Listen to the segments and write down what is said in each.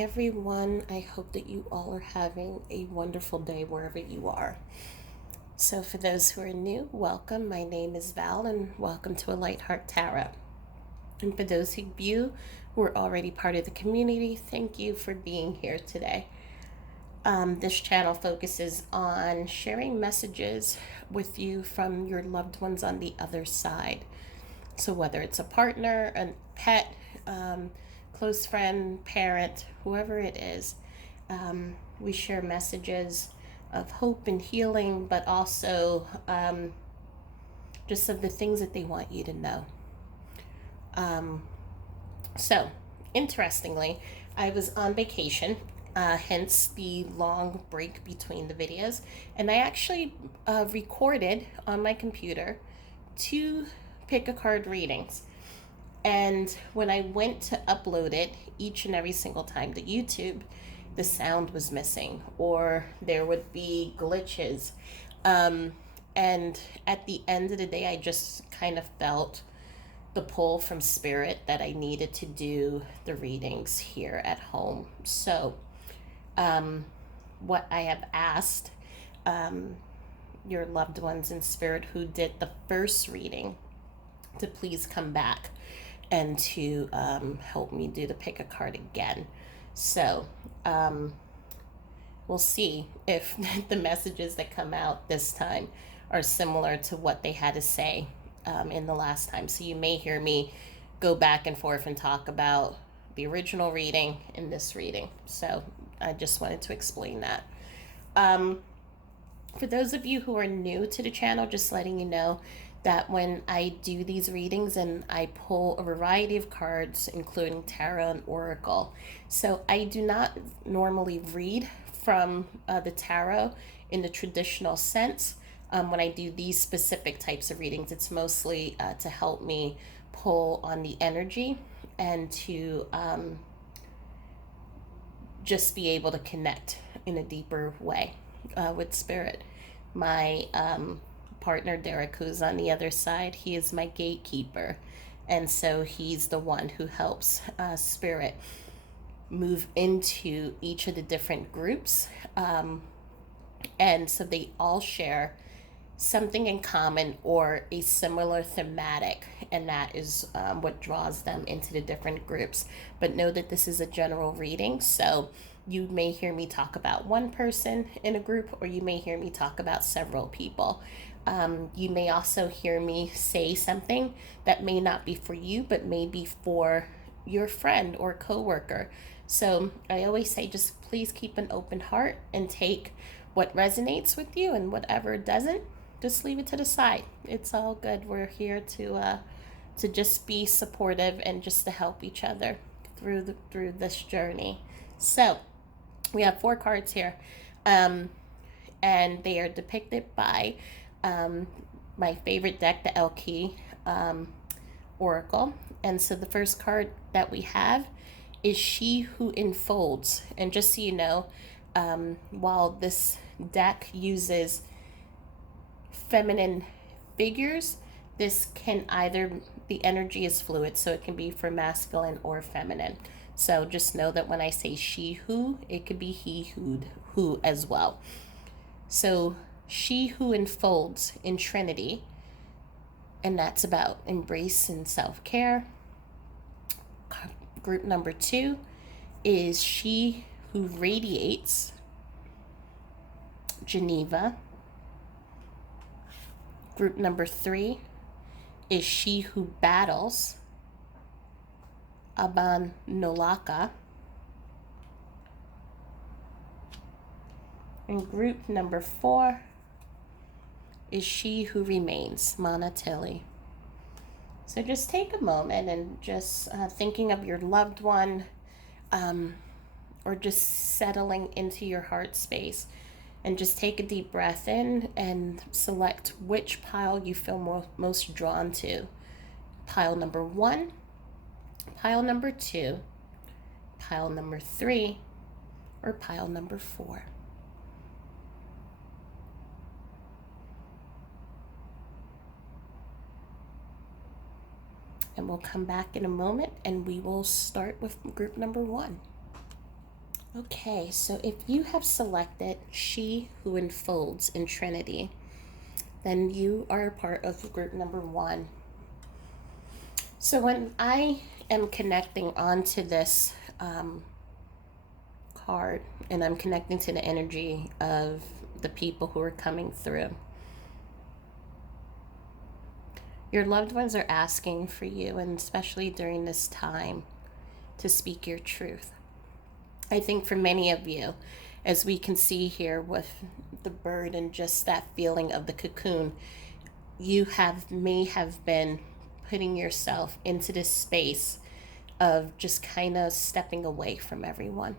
everyone. I hope that you all are having a wonderful day wherever you are. So, for those who are new, welcome. My name is Val, and welcome to A Light Heart Tarot. And for those of you who are already part of the community, thank you for being here today. This channel focuses on sharing messages with you from your loved ones on the other side. So, whether it's a partner, a pet, close friend, parent, whoever it is, we share messages of hope and healing, but also just of the things that they want you to know. So, interestingly, I was on vacation, hence the long break between the videos, and I actually recorded on my computer 2 pick a card readings. And when I went to upload it each and every single time to YouTube, the sound was missing or there would be glitches. And at the end of the day, I just kind of felt the pull from spirit that I needed to do the readings here at home. So, what I have asked your loved ones in spirit who did the first reading to please come back and to help me do the pick a card again. So, we'll see if the messages that come out this time are similar to what they had to say in the last time. So you may hear me go back and forth and talk about the original reading and this reading. So I just wanted to explain that. For those of you who are new to the channel, just letting you know that when I do these readings and I pull a variety of cards, including tarot and oracle. So I do not normally read from the tarot in the traditional sense. When I do these specific types of readings, it's mostly to help me pull on the energy and to just be able to connect in a deeper way with spirit. My partner Derek, who's on the other side, he is my gatekeeper, and so he's the one who helps spirit move into each of the different groups, and so they all share something in common or a similar thematic, and that is what draws them into the different groups. But know that this is a general reading, so you may hear me talk about one person in a group, or you may hear me talk about several people. You may also hear me say something that may not be for you, but may be for your friend or coworker. So I always say, just please keep an open heart and take what resonates with you, and whatever doesn't, just leave it to the side. It's all good. We're here to just be supportive and just to help each other through this journey. So we have 4 cards here, and they are depicted by my favorite deck, the Elki Oracle. And so the first card that we have is She Who Enfolds. And just so you know, while this deck uses feminine figures, this can either, the energy is fluid, so it can be for masculine or feminine. So just know that when I say she who, it could be he who as well. So She Who Enfolds in Trinity, and that's about embrace and self-care. Group number 2 is She Who Radiates, Geneva. Group number 3 is She Who Battles, Aban Nolaka. And group number 4 is She Who Remains, Mana Tilly. So just take a moment and just thinking of your loved one, or just settling into your heart space, and just take a deep breath in and select which pile you feel most drawn to. Pile number 1, pile number 2, pile number 3, or pile number 4. And we'll come back in a moment and we will start with group number 1. Okay, so if you have selected She Who Enfolds in Trinity, then you are a part of group number 1. So when I am connecting onto this card, and I'm connecting to the energy of the people who are coming through, your loved ones are asking for you, and especially during this time, to speak your truth. I think for many of you, as we can see here with the bird and just that feeling of the cocoon, you may have been putting yourself into this space of just kind of stepping away from everyone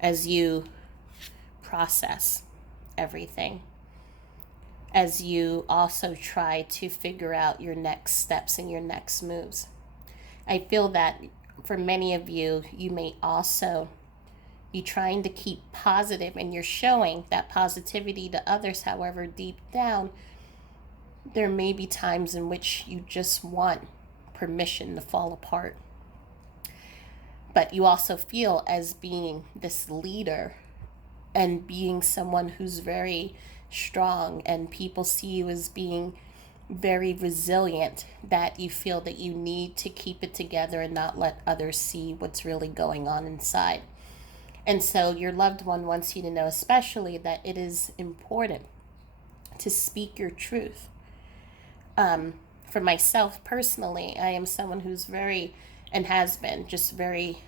as you process everything, as you also try to figure out your next steps and your next moves. I feel that for many of you, you may also be trying to keep positive, and you're showing that positivity to others. However, deep down, there may be times in which you just want permission to fall apart. But you also feel, as being this leader and being someone who's very strong, and people see you as being very resilient, that you feel that you need to keep it together and not let others see what's really going on inside. And so your loved one wants you to know, especially, that it is important to speak your truth. For myself personally, I am someone who's very, and has been, just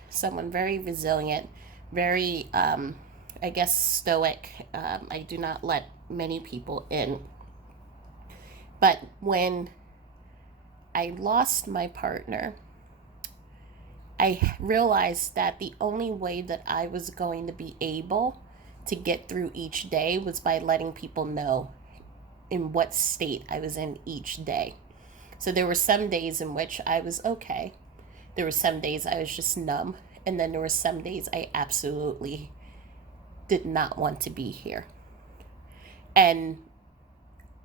someone very resilient, very, I guess, stoic. I do not let many people in. But when I lost my partner, I realized that the only way that I was going to be able to get through each day was by letting people know in what state I was in each day. So there were some days in which I was okay. There were some days I was just numb. And then there were some days I absolutely did not want to be here. And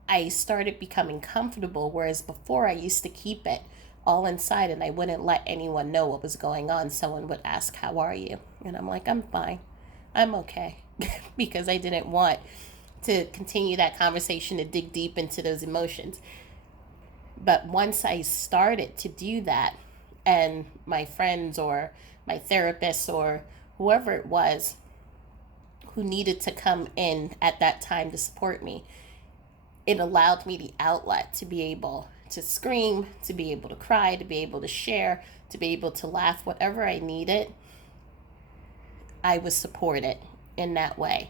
I started becoming comfortable, whereas before I used to keep it all inside and I wouldn't let anyone know what was going on. Someone would ask, "How are you?" And I'm like, "I'm fine. I'm okay." Because I didn't want to continue that conversation, to dig deep into those emotions. But once I started to do that, and my friends or my therapist or whoever it was who needed to come in at that time to support me, it allowed me the outlet to be able to scream, to be able to cry, to be able to share, to be able to laugh, whatever I needed. I was supported in that way.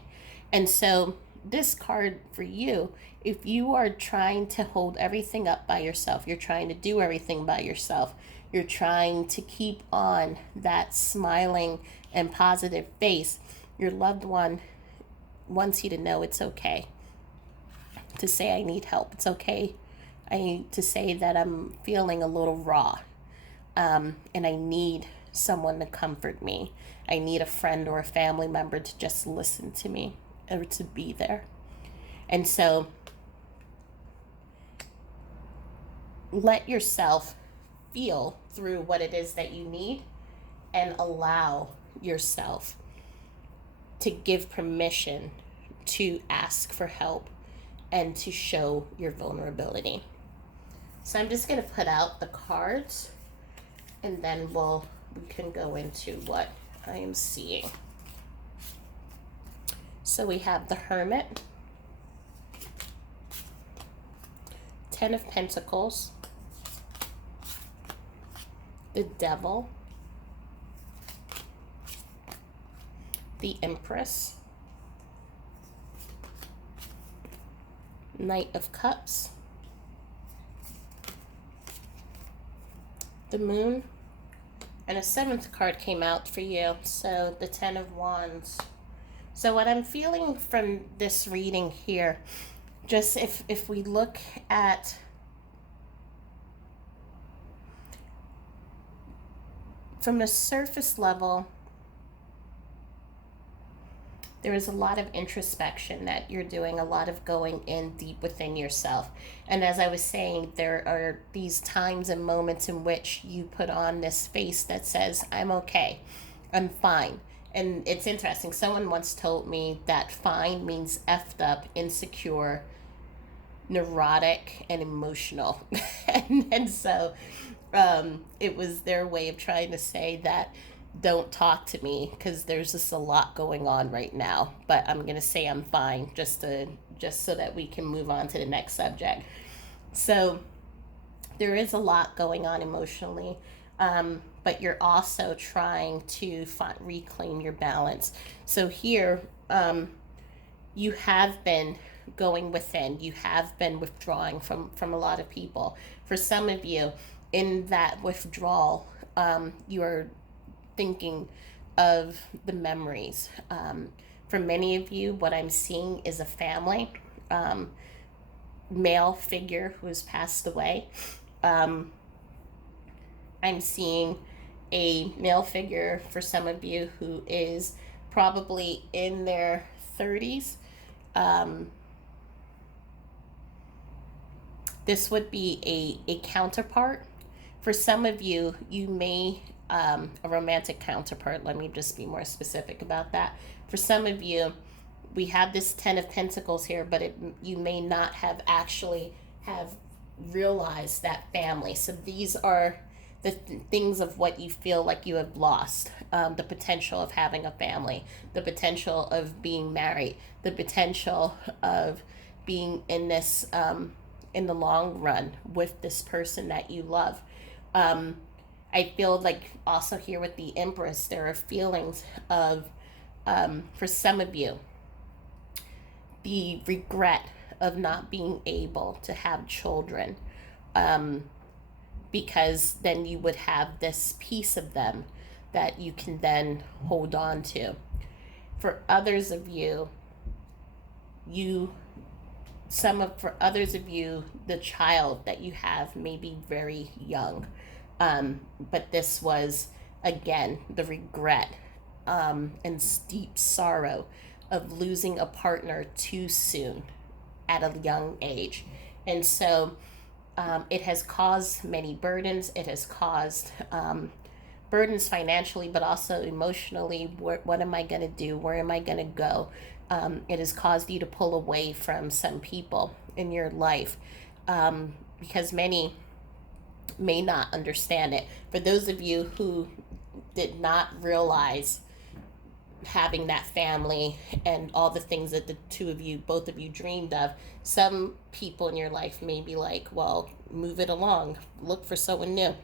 And so this card for you, if you are trying to hold everything up by yourself, you're trying to do everything by yourself, you're trying to keep on that smiling and positive face, your loved one wants you to know it's okay to say, "I need help." It's okay to say that I'm feeling a little raw, and I need someone to comfort me. I need a friend or a family member to just listen to me or to be there. And so let yourself feel through what it is that you need, and allow yourself to give permission to ask for help and to show your vulnerability. So I'm just going to put out the cards, and then we can go into what I am seeing. So we have the Hermit, Ten of Pentacles, the Devil, the Empress, Knight of Cups, the Moon, and a seventh card came out for you. So the Ten of Wands. So what I'm feeling from this reading here, just if we look at from the surface level, there is a lot of introspection that you're doing, a lot of going in deep within yourself. And as I was saying, there are these times and moments in which you put on this face that says, "I'm okay, I'm fine." And it's interesting. Someone once told me that fine means effed up, insecure, neurotic, and emotional. And so it was their way of trying to say that don't talk to me because there's just a lot going on right now. But I'm gonna say I'm fine just so that we can move on to the next subject. So there is a lot going on emotionally, but you're also trying to reclaim your balance. So here, you have been going within, you have been withdrawing from a lot of people. For some of you, in that withdrawal, you are thinking of the memories. For many of you, what I'm seeing is a family, um, male figure who has passed away. Um, I'm seeing a male figure for some of you who is probably in their 30s. Um, this would be a counterpart. For some of you, you may, a romantic counterpart, let me just be more specific about that. For some of you, we have this 10 of Pentacles here, but you may not have actually have realized that family. So these are the things of what you feel like you have lost, the potential of having a family, the potential of being married, the potential of being in this, in the long run with this person that you love. um, I feel like also here with the Empress, there are feelings of, for some of you, the regret of not being able to have children, um, because then you would have this piece of them that you can then hold on to. For others of you, you for others of you, the child that you have may be very young, but this was again the regret, and deep sorrow of losing a partner too soon at a young age. And so it has caused many burdens. It has caused, burdens financially, but also emotionally. What am I going to do? Where am I going to go? It has caused you to pull away from some people in your life, because many may not understand it. For those of you who did not realize having that family and all the things that the two of you, both of you, dreamed of, some people in your life may be like, well, move it along, look for someone new.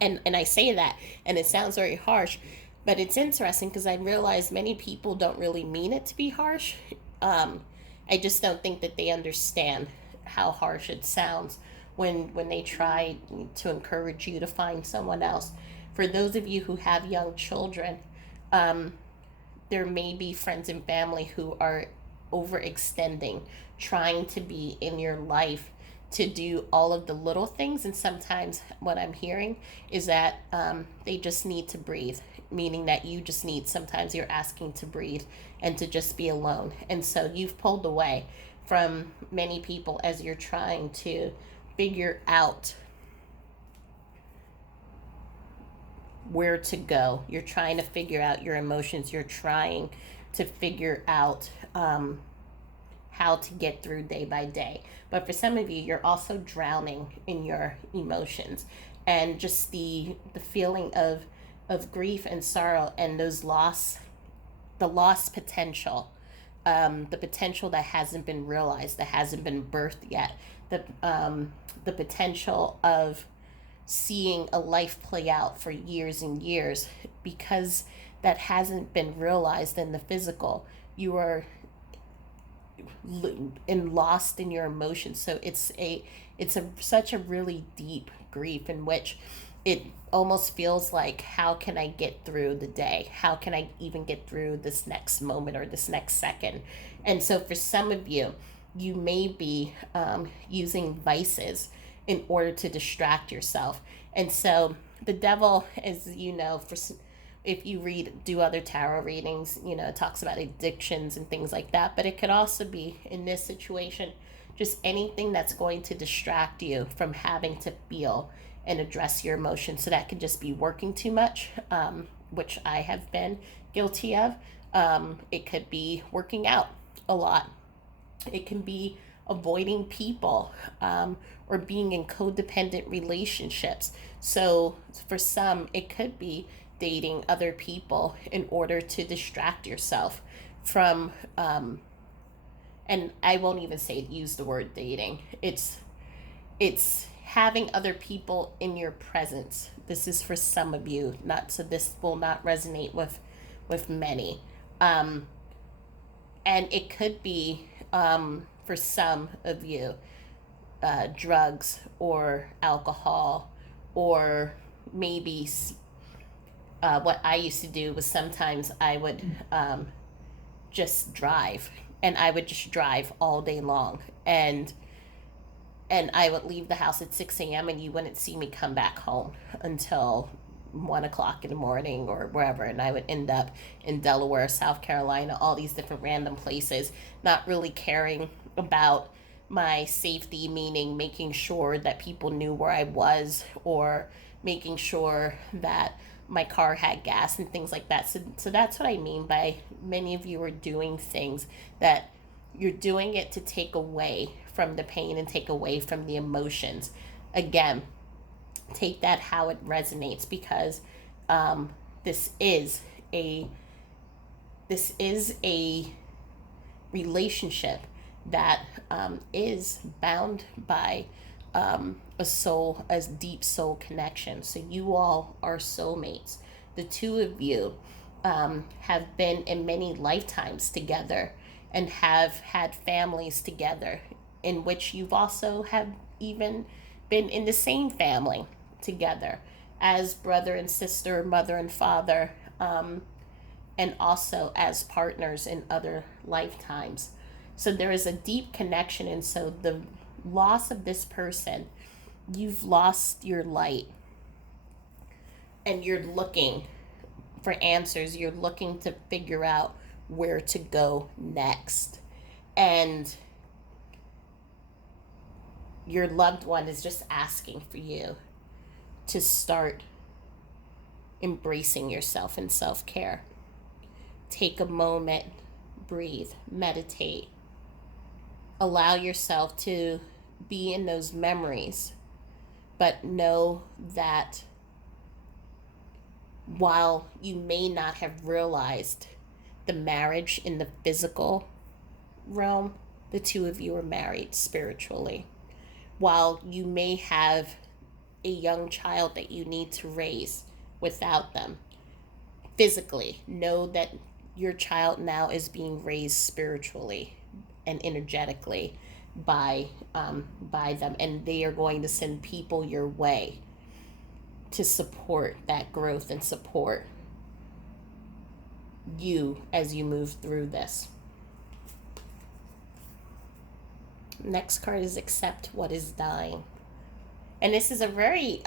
And I say that, and it sounds very harsh, but it's interesting because I realize many people don't really mean it to be harsh. Um, I just don't think that they understand how harsh it sounds when they try to encourage you to find someone else. For those of you who have young children, um, there may be friends and family who are overextending, trying to be in your life to do all of the little things. And sometimes what I'm hearing is that, they just need to breathe, meaning that you just need, sometimes you're asking to breathe and to just be alone. And so you've pulled away from many people as you're trying to figure out where to go. You're trying to figure out your emotions. You're trying to figure out, how to get through day by day. But for some of you, you're also drowning in your emotions, and just the feeling of grief and sorrow, and the lost potential, the potential that hasn't been realized, that hasn't been birthed yet, the potential of seeing a life play out for years and years, because that hasn't been realized in the physical. You are lost in your emotions. So it's such a really deep grief in which it almost feels like, how can I get through the day? How can I even get through this next moment or this next second? And so for some of you, you may be, using vices in order to distract yourself. And so the devil, as you know, if you do other tarot readings, it talks about addictions and things like that. But it could also be, in this situation, just anything that's going to distract you from having to feel and address your emotions. So that could just be working too much, which I have been, guilty of. It could be working out a lot. It can be avoiding people, or being in codependent relationships. So for some, it could be dating other people in order to distract yourself from, and I won't even say use the word dating. It's having other people in your presence. This is for some of you, not so this will not resonate with many. Um, and it could be, for some of you, drugs or alcohol, or maybe, what I used to do was sometimes I would, just drive, and I would just drive all day long, and I would leave the house at 6 a.m. and you wouldn't see me come back home until 1 o'clock in the morning or wherever. And I would end up in Delaware, South Carolina, all these different random places, not really caring about my safety, meaning making sure that people knew where I was, or making sure that my car had gas and things like that. So that's what I mean by many of you are doing things that you're doing it to take away from the pain and take away from the emotions. Again, take that how it resonates, because, um, this is a this is a relationship that, is bound by, a deep soul connection. So you all are soulmates. The two of you, have been in many lifetimes together and have had families together, in which you've also have even been in the same family together as brother and sister, mother and father, and also as partners in other lifetimes. So there is a deep connection. And so the loss of this person, you've lost your light, and you're looking for answers. You're looking to figure out where to go next. And your loved one is just asking for you to start embracing yourself in self care. Take a moment, breathe, meditate, allow yourself to be in those memories, but know that while you may not have realized the marriage in the physical realm, the two of you are married spiritually. While you may have a young child that you need to raise without them physically, know that your child now is being raised spiritually and energetically by them, and they are going to send people your way to support that growth and support you as you move through this. Next card is accept what is dying. And this is a very,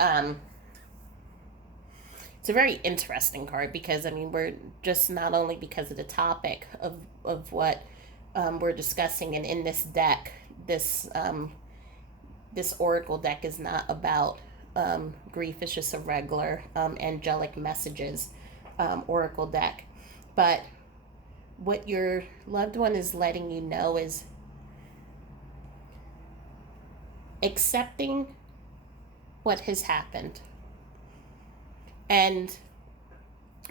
it's a very interesting card, because I mean, we're just not only because of the topic of what, we're discussing, and in this deck, this oracle deck is not about, grief. It's just a regular, angelic messages, oracle deck. But what your loved one is letting you know is accepting what has happened, and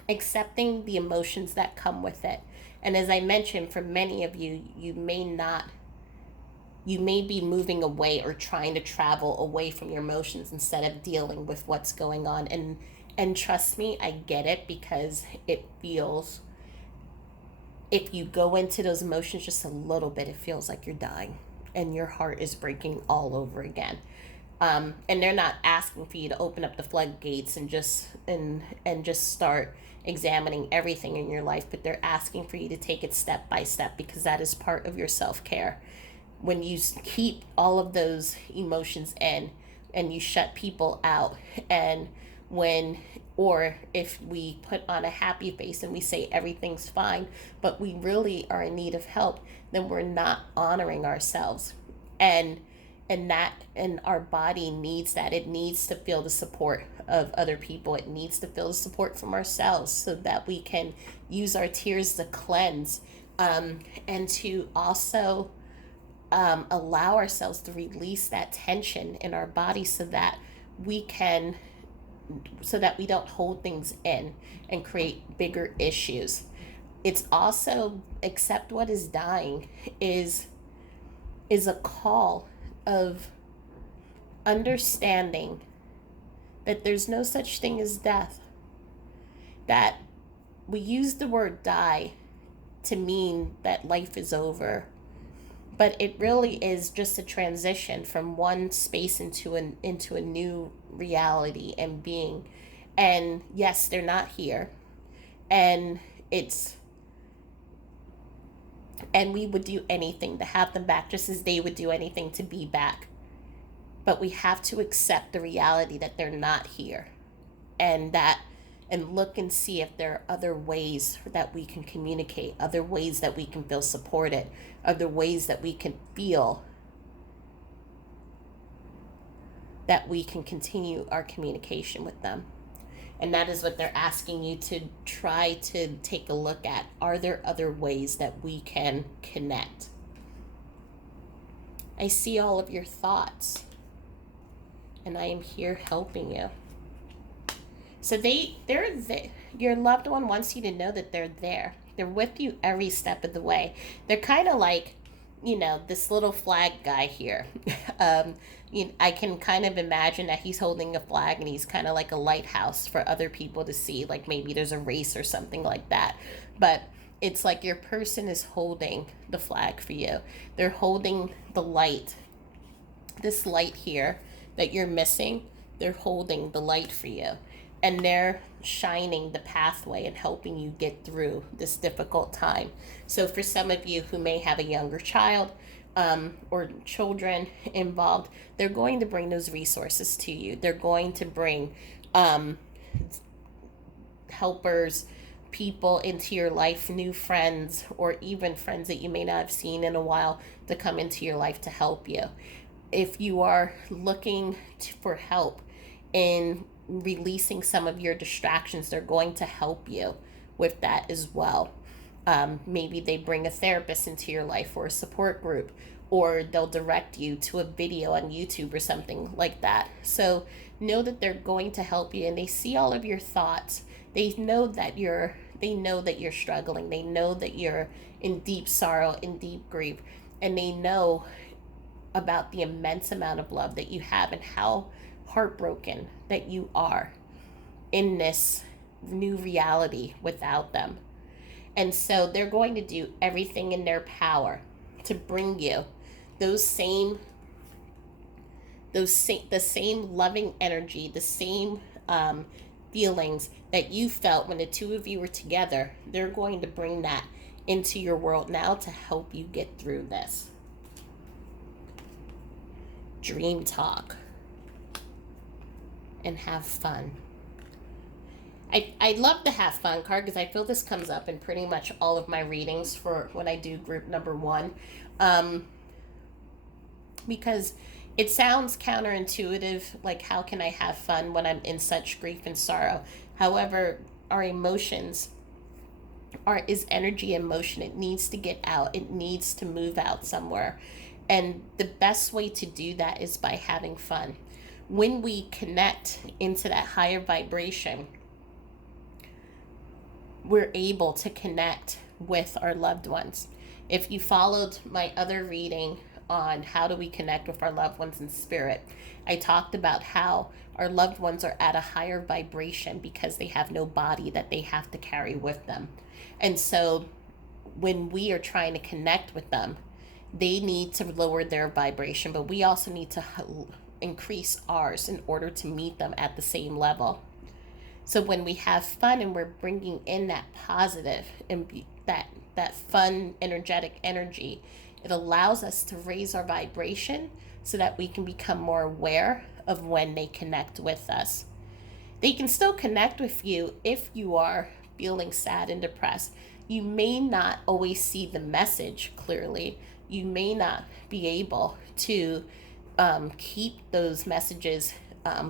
accepting the emotions that come with it. And as I mentioned, for many of you, you may be moving away or trying to travel away from your emotions instead of dealing with what's going on. And trust me, I get it, because it feels, if you go into those emotions just a little bit, it feels like you're dying and your heart is breaking all over again. And they're not asking for you to open up the floodgates and just start examining everything in your life, but they're asking for you to take it step by step, because that is part of your self-care. When you keep all of those emotions in and you shut people out, and when, or if we put on a happy face and we say everything's fine, but we really are in need of help, then we're not honoring ourselves. And our body needs that. It needs to feel the support of other people. It needs to feel support from ourselves so that we can use our tears to cleanse, and to also allow ourselves to release that tension in our body we can so that we don't hold things in and create bigger issues. It's also accept what is dying is a call of understanding that there's no such thing as death. That we use the word die to mean that life is over, but it really is just a transition from one space into a new reality and being. And yes, they're not here, and it's and we would do anything to have them back, just as they would do anything to be back. But we have to accept the reality that they're not here, and look and see if there are other ways that we can communicate, other ways that we can feel supported, other ways that we can feel that we can continue our communication with them. And that is what they're asking you to try to take a look at. Are there other ways that we can connect? I see all of your thoughts, and I am here helping you. So your loved one wants you to know that they're there. They're with you every step of the way. They're kind of like, this little flag guy here. I can kind of imagine that he's holding a flag and he's kind of like a lighthouse for other people to see, like maybe there's a race or something like that. But it's like your person is holding the flag for you. They're holding the light, this light here that you're missing. They're holding the light for you, and they're shining the pathway and helping you get through this difficult time. So for some of you who may have a younger child, or children involved, they're going to bring those resources to you. They're going to bring helpers, people into your life, new friends, or even friends that you may not have seen in a while, to come into your life to help you. If you are looking for help in releasing some of your distractions, they're going to help you with that as well. Maybe they bring a therapist into your life, or a support group, or they'll direct you to a video on YouTube or something like that. So know that they're going to help you, and they see all of your thoughts. They know that you're struggling. They know that you're in deep sorrow, in deep grief, and they know about the immense amount of love that you have and how heartbroken that you are in this new reality without them. And so they're going to do everything in their power to bring you the same loving energy, the same feelings that you felt when the two of you were together. They're going to bring that into your world now to help you get through this. Dream talk and have fun. I love the have fun card because I feel this comes up in pretty much all of my readings for when I do group number 1. Because it sounds counterintuitive, like how can I have fun when I'm in such grief and sorrow? However, our emotions is energy and motion. It needs to get out. It needs to move out somewhere. And the best way to do that is by having fun. When we connect into that higher vibration, we're able to connect with our loved ones. If you followed my other reading on how do we connect with our loved ones in spirit, I talked about how our loved ones are at a higher vibration because they have no body that they have to carry with them. And so when we are trying to connect with them, they need to lower their vibration, but we also need to increase ours in order to meet them at the same level. So when we have fun and we're bringing in that positive and that fun, energetic energy, it allows us to raise our vibration so that we can become more aware of when they connect with us. They can still connect with you if you are feeling sad and depressed. You may not always see the message clearly. You may not be able to keep those messages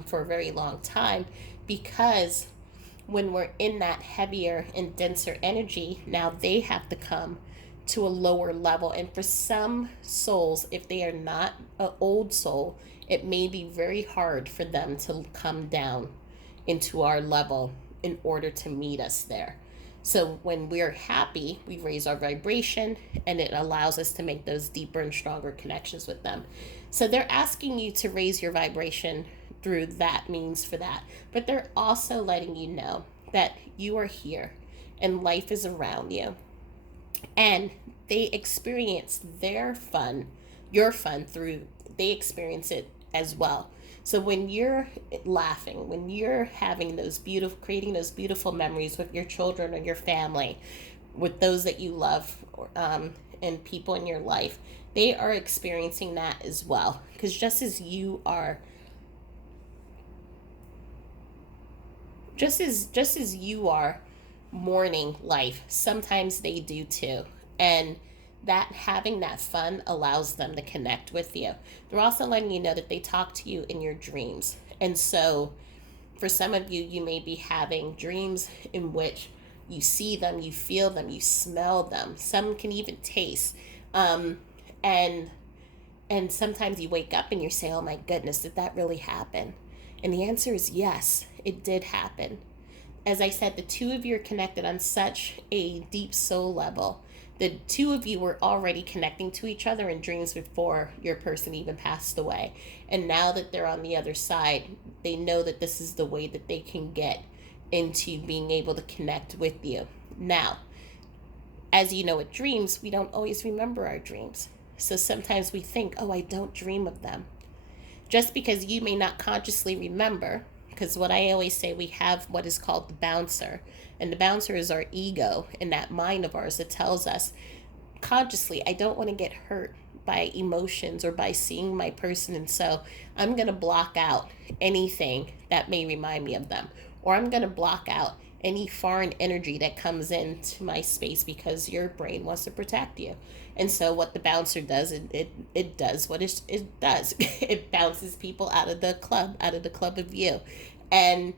for a very long time, because when we're in that heavier and denser energy, now they have to come to a lower level. And for some souls, if they are not an old soul, it may be very hard for them to come down into our level in order to meet us there. So when we're happy, we raise our vibration, and it allows us to make those deeper and stronger connections with them. So they're asking you to raise your vibration through that means for that. But they're also letting you know that you are here and life is around you. And they experience their fun, your fun, through, they experience it as well. So when you're laughing, when you're having those beautiful, creating those beautiful memories with your children or your family, with those that you love, and people in your life, they are experiencing that as well. Because just as you are mourning life, sometimes they do too. And that having that fun allows them to connect with you. They're also letting you know that they talk to you in your dreams. And so for some of you, you may be having dreams in which you see them, you feel them, you smell them. Some can even taste. And and sometimes you wake up and you say, "Oh my goodness, did that really happen?" And the answer is yes, it did happen. As I said, the two of you are connected on such a deep soul level. The two of you were already connecting to each other in dreams before your person even passed away. And now that they're on the other side, they know that this is the way that they can get into being able to connect with you. Now, as you know, with dreams, we don't always remember our dreams. So sometimes we think, oh, I don't dream of them. Just because you may not consciously remember, because what I always say, we have what is called the bouncer. And the bouncer is our ego, and that mind of ours that tells us consciously, I don't want to get hurt by emotions or by seeing my person. And so I'm going to block out anything that may remind me of them. Or I'm going to block out any foreign energy that comes into my space because your brain wants to protect you. And so what the bouncer does, it does what it does. It bounces people out of the club of you. And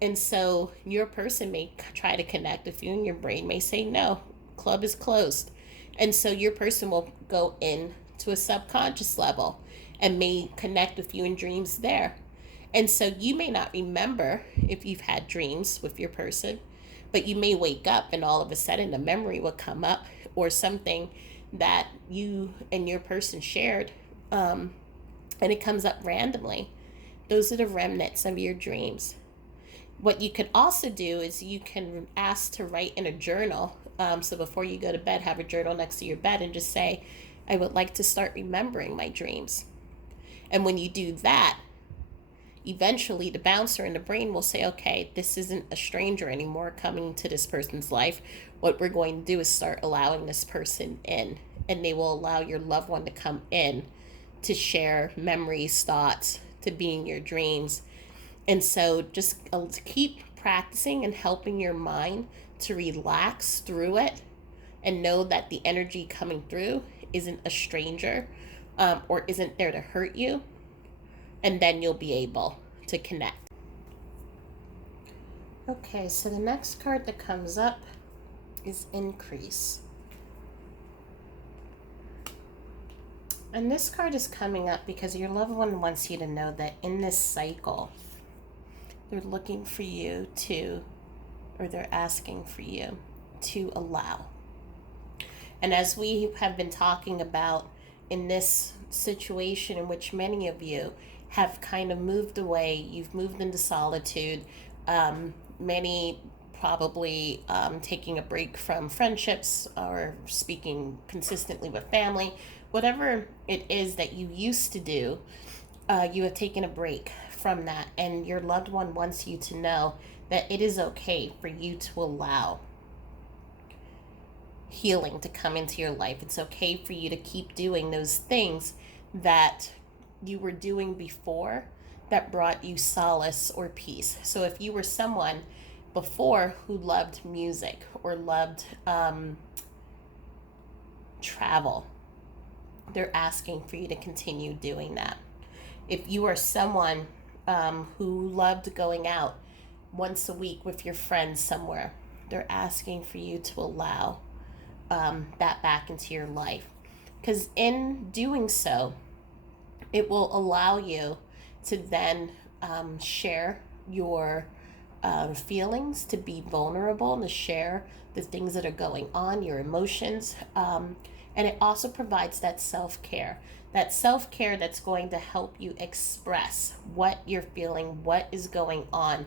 and so your person may try to connect with you, and your brain may say, no, club is closed. And so your person will go in to a subconscious level and may connect with you in dreams there. And so you may not remember if you've had dreams with your person, but you may wake up and all of a sudden a memory will come up, or something that you and your person shared, and it comes up randomly. Those are the remnants of your dreams. What you could also do is you can ask to write in a journal. So before you go to bed, have a journal next to your bed and just say, I would like to start remembering my dreams. And when you do that, eventually the bouncer in the brain will say, okay, this isn't a stranger anymore coming to this person's life. What we're going to do is start allowing this person in. And they will allow your loved one to come in to share memories, thoughts, to be in your dreams. And so just keep practicing and helping your mind to relax through it, and know that the energy coming through isn't a stranger, or isn't there to hurt you. And then you'll be able to connect. Okay, so the next card that comes up is Increase. And this card is coming up because your loved one wants you to know that in this cycle, they're looking for you to, or they're asking for you to allow. And as we have been talking about in this situation, in which many of you have kind of moved away, you've moved into solitude, many probably taking a break from friendships or speaking consistently with family, whatever it is that you used to do, you have taken a break from that, and your loved one wants you to know that it is okay for you to allow healing to come into your life. It's okay for you to keep doing those things that you were doing before that brought you solace or peace. So if you were someone before who loved music or loved travel, they're asking for you to continue doing that. If you are someone who loved going out once a week with your friends somewhere. They're asking for you to allow that back into your life. Because in doing so, it will allow you to then share your feelings, to be vulnerable, and to share the things that are going on, your emotions. And it also provides that self care that's going to help you express what you're feeling, what is going on.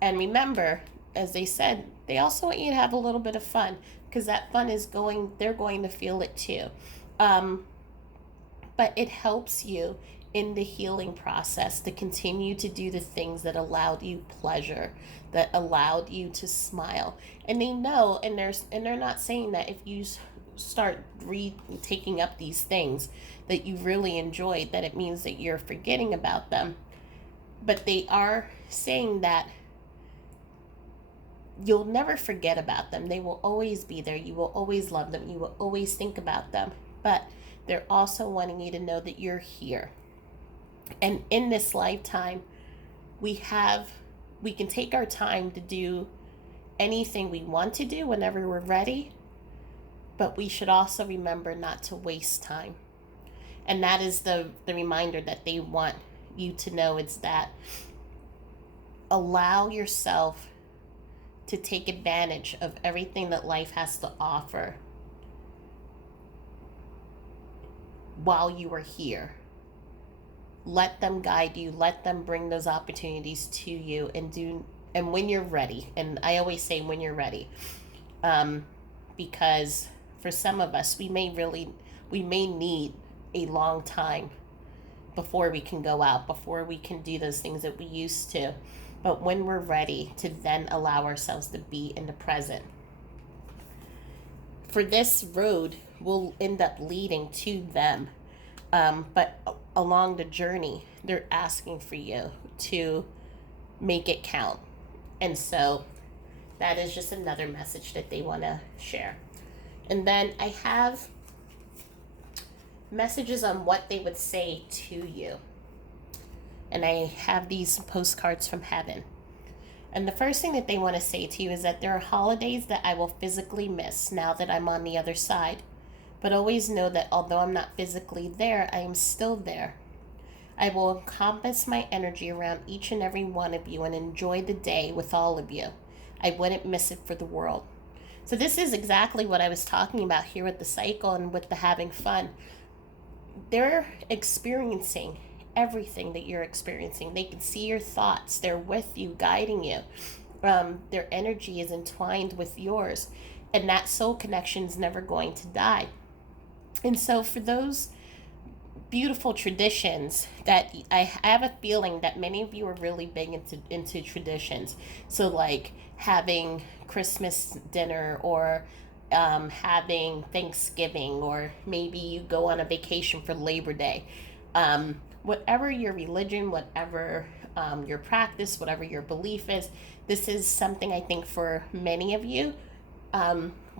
And remember, as they said, they also want you to have a little bit of fun, because that fun is going, they're going to feel it too. Um, but it helps you in the healing process to continue to do the things that allowed you pleasure, that allowed you to smile. And they know, and they're not saying that if you start taking up these things that you really enjoyed, that it means that you're forgetting about them. But they are saying that you'll never forget about them. They will always be there. You will always love them. You will always think about them. But they're also wanting you to know that you're here. And in this lifetime, we can take our time to do anything we want to do whenever we're ready, but we should also remember not to waste time. And that is the reminder that they want you to know. It's that allow yourself to take advantage of everything that life has to offer while you are here. Let them guide you, let them bring those opportunities to you, and when you're ready. And I always say when you're ready, because for some of us, we may need a long time before we can go out, before we can do those things that we used to. But when we're ready to then allow ourselves to be in the present. For this road will end up leading to them. But along the journey, they're asking for you to make it count. And so that is just another message that they want to share. And then I have messages on what they would say to you. And I have these postcards from heaven. And the first thing that they want to say to you is that there are holidays that I will physically miss now that I'm on the other side. But always know that although I'm not physically there, I am still there. I will encompass my energy around each and every one of you and enjoy the day with all of you. I wouldn't miss it for the world. So this is exactly what I was talking about here with the cycle and with the having fun. They're experiencing everything that you're experiencing. They can see your thoughts. They're with you, guiding you. Their energy is entwined with yours. And that soul connection is never going to die. And so for those beautiful traditions that I have a feeling that many of you are really big into traditions. So like having Christmas dinner, or having Thanksgiving, or maybe you go on a vacation for Labor Day. Whatever your religion, whatever your practice, whatever your belief is, this is something I think for many of you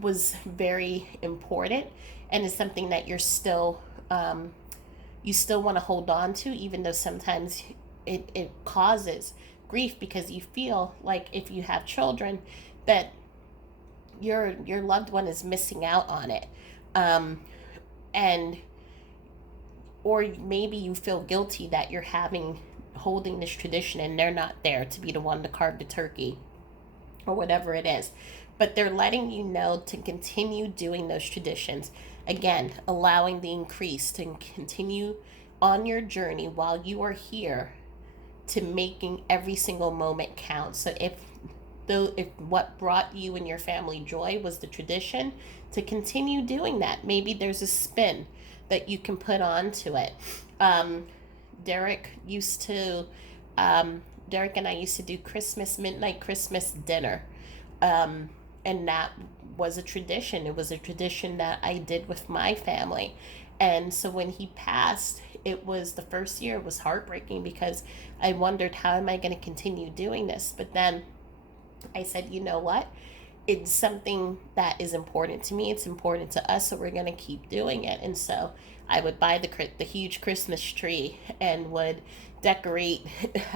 was very important, and is something that you're still you still want to hold on to, even though sometimes it causes grief, because you feel like if you have children that your loved one is missing out on it, and or maybe you feel guilty that you're holding this tradition and they're not there to be the one to carve the turkey, or whatever it is. But they're letting you know to continue doing those traditions. Again, allowing the increase to continue on your journey while you are here, to making every single moment count. So if what brought you and your family joy was the tradition, to continue doing that. Maybe there's a spin that you can put onto it. Derek and I used to do midnight Christmas dinner. And that was a tradition. It was a tradition that I did with my family. And so when he passed, it was the first year, it was heartbreaking, because I wondered, how am I going to continue doing this? But then I said, you know what? It's something that is important to me. It's important to us, so we're going to keep doing it. And so I would buy the huge Christmas tree and would decorate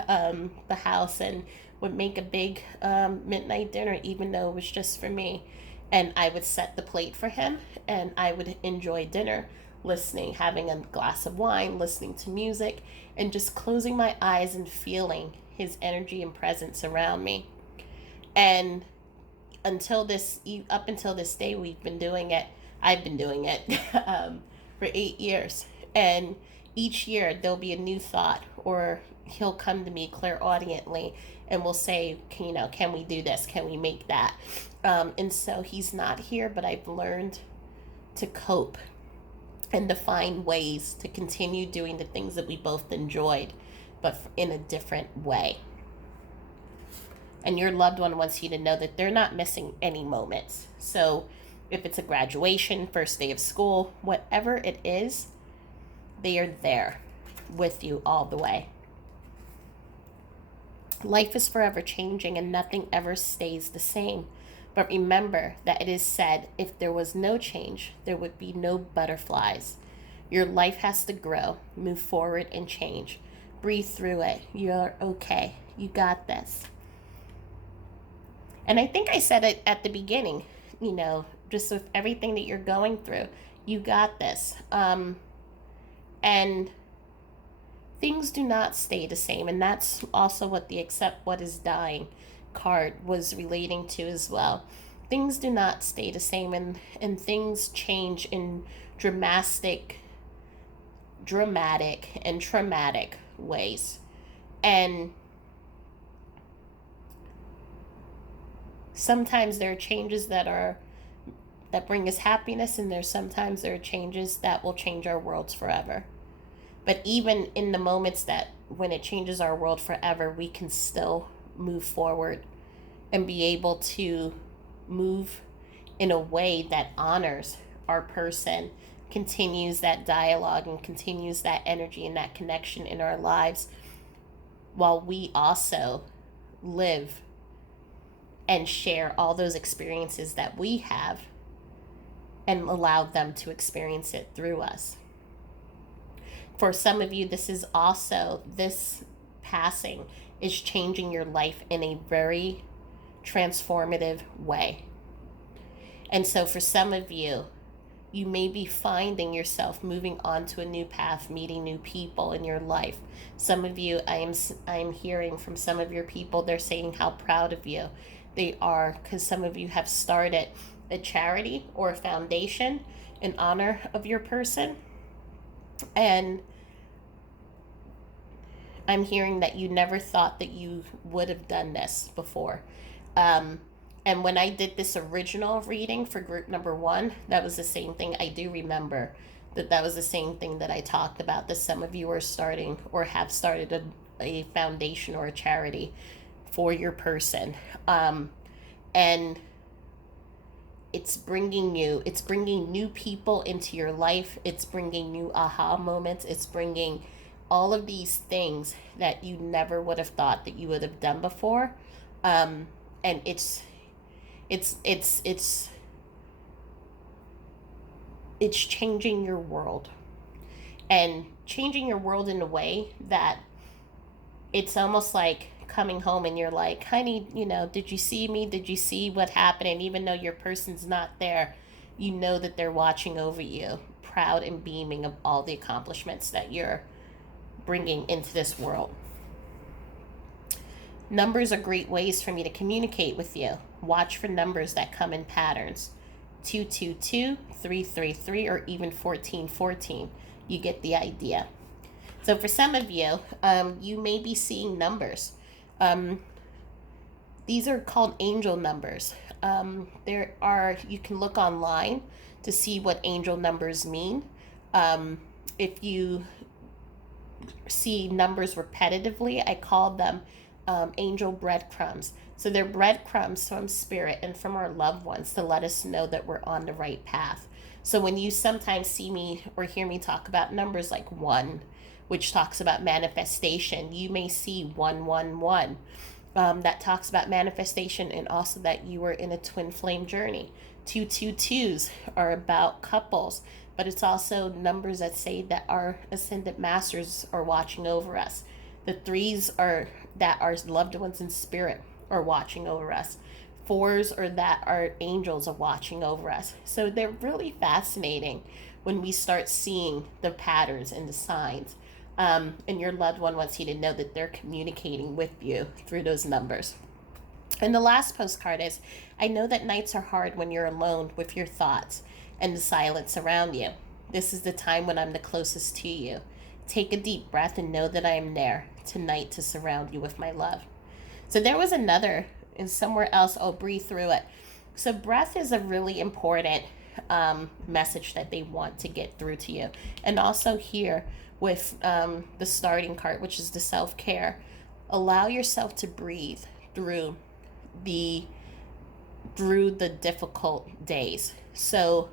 the house and would make a big midnight dinner, even though it was just for me. And I would set the plate for him, and I would enjoy dinner, listening, having a glass of wine, listening to music, and just closing my eyes and feeling his energy and presence around me. And up until this day, we've been doing it. I've been doing it for 8 years, and each year there'll be a new thought, or he'll come to me clairaudiently and will say, can we do this? Can we make that? And so he's not here, but I've learned to cope and to find ways to continue doing the things that we both enjoyed, but in a different way. And your loved one wants you to know that they're not missing any moments. So if it's a graduation, first day of school, whatever it is, they are there with you all the way. Life is forever changing and nothing ever stays the same. But remember that it is said, if there was no change, there would be no butterflies. Your life has to grow, move forward, and change. Breathe through it. You're okay. You got this. And I think I said it at the beginning, just with everything that you're going through, you got this. And things do not stay the same. And that's also what the accept what is dying card was relating to as well. Things do not stay the same, and things change in dramatic and traumatic ways. And sometimes there are changes that bring us happiness, and sometimes there are changes that will change our worlds forever. But even in the moments that when it changes our world forever, we can still move forward and be able to move in a way that honors our person, continues that dialogue, and continues that energy and that connection in our lives, while we also live and share all those experiences that we have and allow them to experience it through us. For some of you, this passing is changing your life in a very transformative way. And so for some of you, you may be finding yourself moving on to a new path, meeting new people in your life. Some of you, I am hearing from some of your people, they're saying how proud of you they are, because some of you have started a charity or a foundation in honor of your person. And I'm hearing that you never thought that you would have done this before. And when I did this original reading for group number 1, that was the same thing. I do remember that was the same thing that I talked about, that some of you are starting or have started a foundation or a charity for your person. And it's bringing new people into your life. It's bringing new aha moments. It's bringing all of these things that you never would have thought that you would have done before. And it's changing your world, and changing your world in a way that it's almost like coming home and you're like, honey, did you see me? Did you see what happened? And even though your person's not there, you know that they're watching over you, proud and beaming of all the accomplishments that you're bringing into this world. Numbers are great ways for me to communicate with you. Watch for numbers that come in patterns. 222, 333, or even 1414. You get the idea. So for some of you, you may be seeing numbers. These are called angel numbers. You can look online to see what angel numbers mean. If you see numbers repetitively, I call them angel breadcrumbs. So they're breadcrumbs from spirit and from our loved ones to let us know that we're on the right path. So when you sometimes see me or hear me talk about numbers like 1, which talks about manifestation, you may see 111. That talks about manifestation, and also that you are in a twin flame journey. 222s are about couples, but it's also numbers that say that our ascended masters are watching over us. The threes are that our loved ones in spirit are watching over us. Fours are that our angels are watching over us. So they're really fascinating when we start seeing the patterns and the signs. And your loved one wants you to know that they're communicating with you through those numbers. And the last postcard is, I know that nights are hard when you're alone with your thoughts and the silence around you. This is the time when I'm the closest to you. Take a deep breath and know that I am there tonight to surround you with my love. So there was another, and somewhere else, I'll breathe through it. So breath is a really important message that they want to get through to you. And also here with the starting card, which is the self-care, allow yourself to breathe through the difficult days. So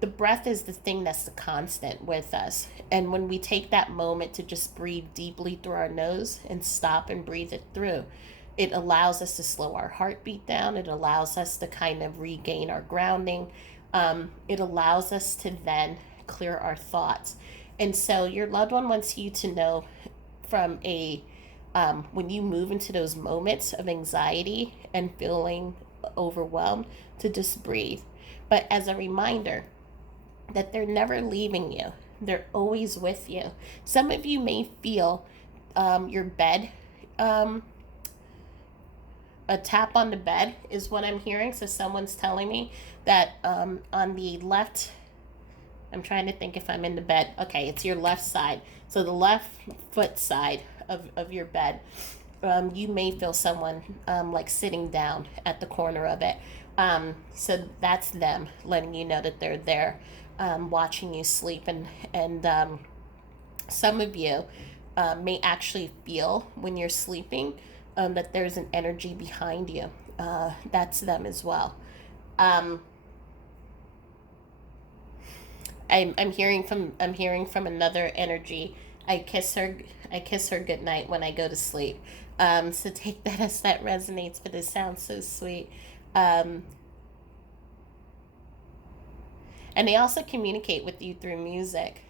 the breath is the thing that's the constant with us. And when we take that moment to just breathe deeply through our nose and stop and breathe it through, it allows us to slow our heartbeat down. It allows us to kind of regain our grounding. It allows us to then clear our thoughts. And so your loved one wants you to know from a when you move into those moments of anxiety and feeling overwhelmed, to just breathe. But as a reminder that they're never leaving you, they're always with you. Some of you may feel your bed, a tap on the bed is what I'm hearing. So someone's telling me that on the left, I'm trying to think if I'm in the bed. Okay, it's your left side. So the left foot side of your bed, you may feel someone like sitting down at the corner of it. So that's them letting you know that they're there, watching you sleep. And some of you may actually feel when you're sleeping that there's an energy behind you. That's them as well. I'm hearing from another energy. I kiss her goodnight when I go to sleep. So take that as that resonates, but it sounds so sweet. And they also communicate with you through music.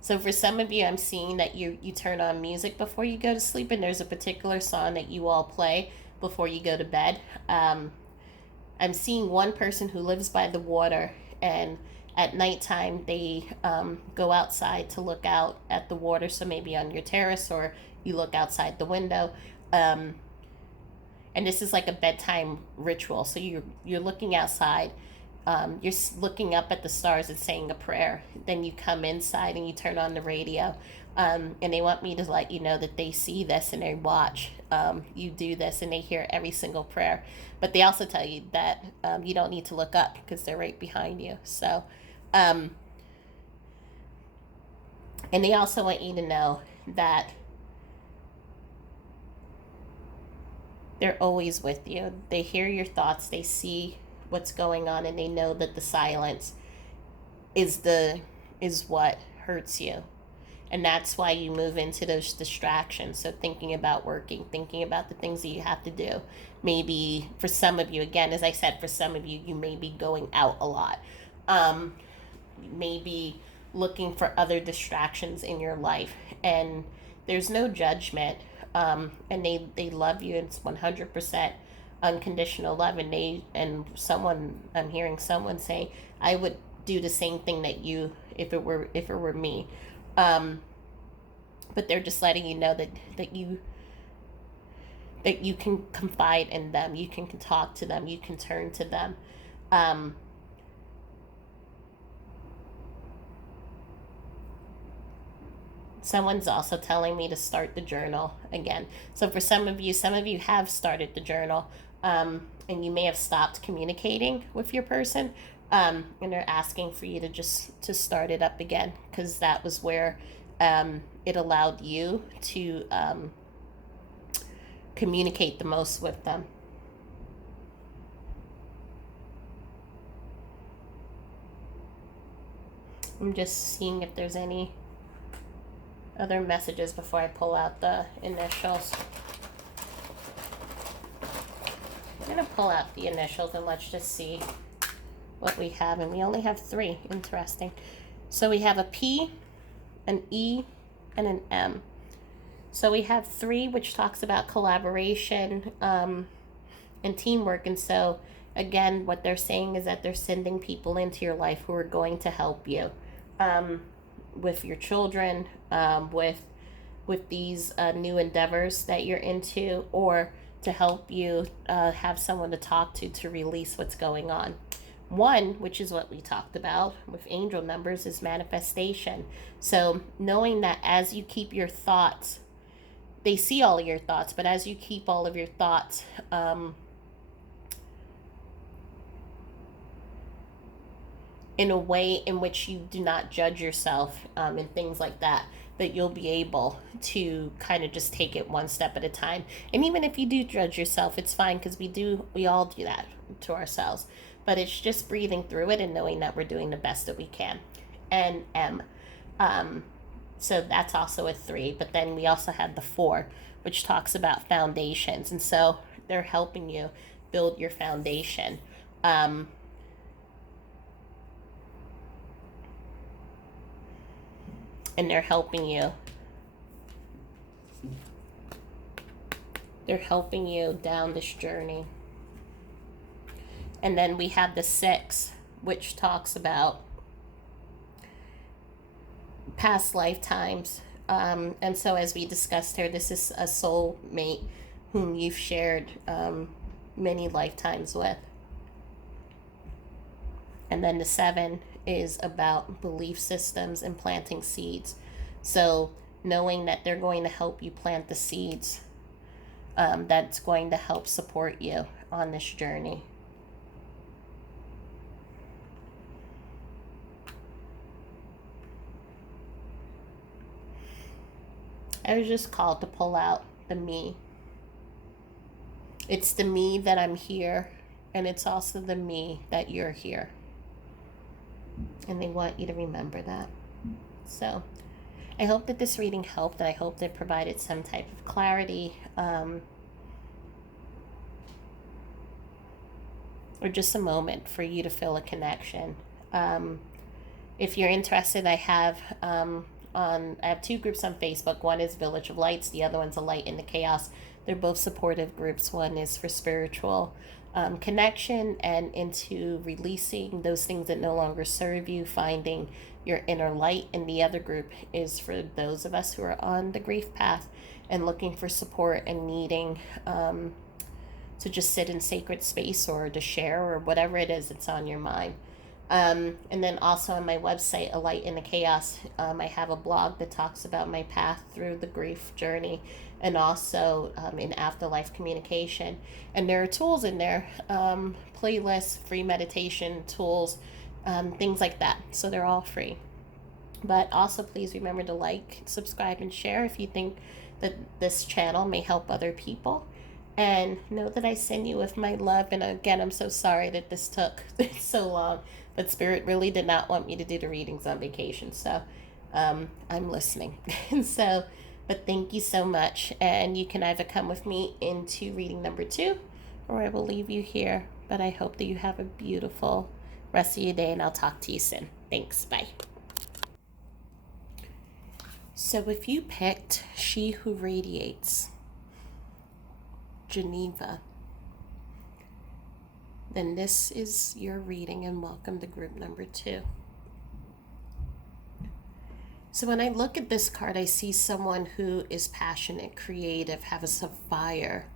So for some of you, I'm seeing that you turn on music before you go to sleep, and there's a particular song that you all play before you go to bed. I'm seeing one person who lives by the water, and at nighttime they go outside to look out at the water. So maybe on your terrace, or you look outside the window. And this is like a bedtime ritual. So you're looking outside. You're looking up at the stars and saying a prayer. Then you come inside and you turn on the radio. And they want me to let you know that they see this and they watch you do this, and they hear every single prayer. But they also tell you that you don't need to look up because they're right behind you. So, and they also want you to know that they're always with you. They hear your thoughts. They see what's going on, and they know that the silence is what hurts you. And that's why you move into those distractions. So thinking about working, thinking about the things that you have to do. Maybe for some of you, again, as I said, for some of you, you may be going out a lot. Maybe looking for other distractions in your life. And there's no judgment. And they love you. It's 100% unconditional love. And someone, I'm hearing someone say, I would do the same thing that you, if it were me. But they're just letting you know that you can confide in them, you can talk to them, you can turn to them. Someone's also telling me to start the journal again. So for some of you have started the journal, and you may have stopped communicating with your person, and they're asking for you to start it up again, because that was where it allowed you to communicate the most with them. I'm just seeing if there's any other messages before I pull out the initials. I'm going to pull out the initials and let's just see what we have. And we only have 3. Interesting. So we have a P, an E, and an M. So we have 3, which talks about collaboration and teamwork. And so, again, what they're saying is that they're sending people into your life who are going to help you um, with your children, with these new endeavors that you're into, or to help you have someone to talk to release what's going on. One, which is what we talked about with angel numbers, is manifestation. So knowing that as you keep your thoughts, they see all of your thoughts, but as you keep all of your thoughts in a way in which you do not judge yourself and things like that, that you'll be able to kind of just take it one step at a time. And even if you do judge yourself, it's fine, because we all do that to ourselves. But it's just breathing through it and knowing that we're doing the best that we can. And um, so that's also a 3. But then we also had the 4, which talks about foundations. And so they're helping you build your foundation. Um, and they're helping you. They're helping you down this journey. And then we have the 6, which talks about past lifetimes. And so, as we discussed here, this is a soul mate whom you've shared many lifetimes with. And then the 7 is about belief systems and planting seeds. So knowing that they're going to help you plant the seeds that's going to help support you on this journey. I was just called to pull out the me. It's the me that I'm here, and it's also the me that you're here. And they want you to remember that. So I hope that this reading helped, and I hope that it provided some type of clarity or just a moment for you to feel a connection. If you're interested, I have 2 groups on Facebook. One is Village of Lights. The other one's A Light in the Chaos. They're both supportive groups. One is for spiritual connection and into releasing those things that no longer serve you, finding your inner light. And the other group is for those of us who are on the grief path and looking for support and needing to just sit in sacred space or to share or whatever it is that's on your mind. And then also on my website, A Light in the Chaos, I have a blog that talks about my path through the grief journey, and also in afterlife communication. And there are tools in there, playlists, free meditation tools, things like that. So they're all free. But also please remember to like, subscribe, and share if you think that this channel may help other people. And know that I send you with my love. And again, I'm so sorry that this took so long. But Spirit really did not want me to do the readings on vacation. So I'm listening. And so, but thank you so much. And you can either come with me into reading number 2, or I will leave you here. But I hope that you have a beautiful rest of your day, and I'll talk to you soon. Thanks. Bye. So if you picked She Who Radiates, Geneva, then this is your reading, and welcome to group number 2. So when I look at this card, I see someone who is passionate, creative, has a fire.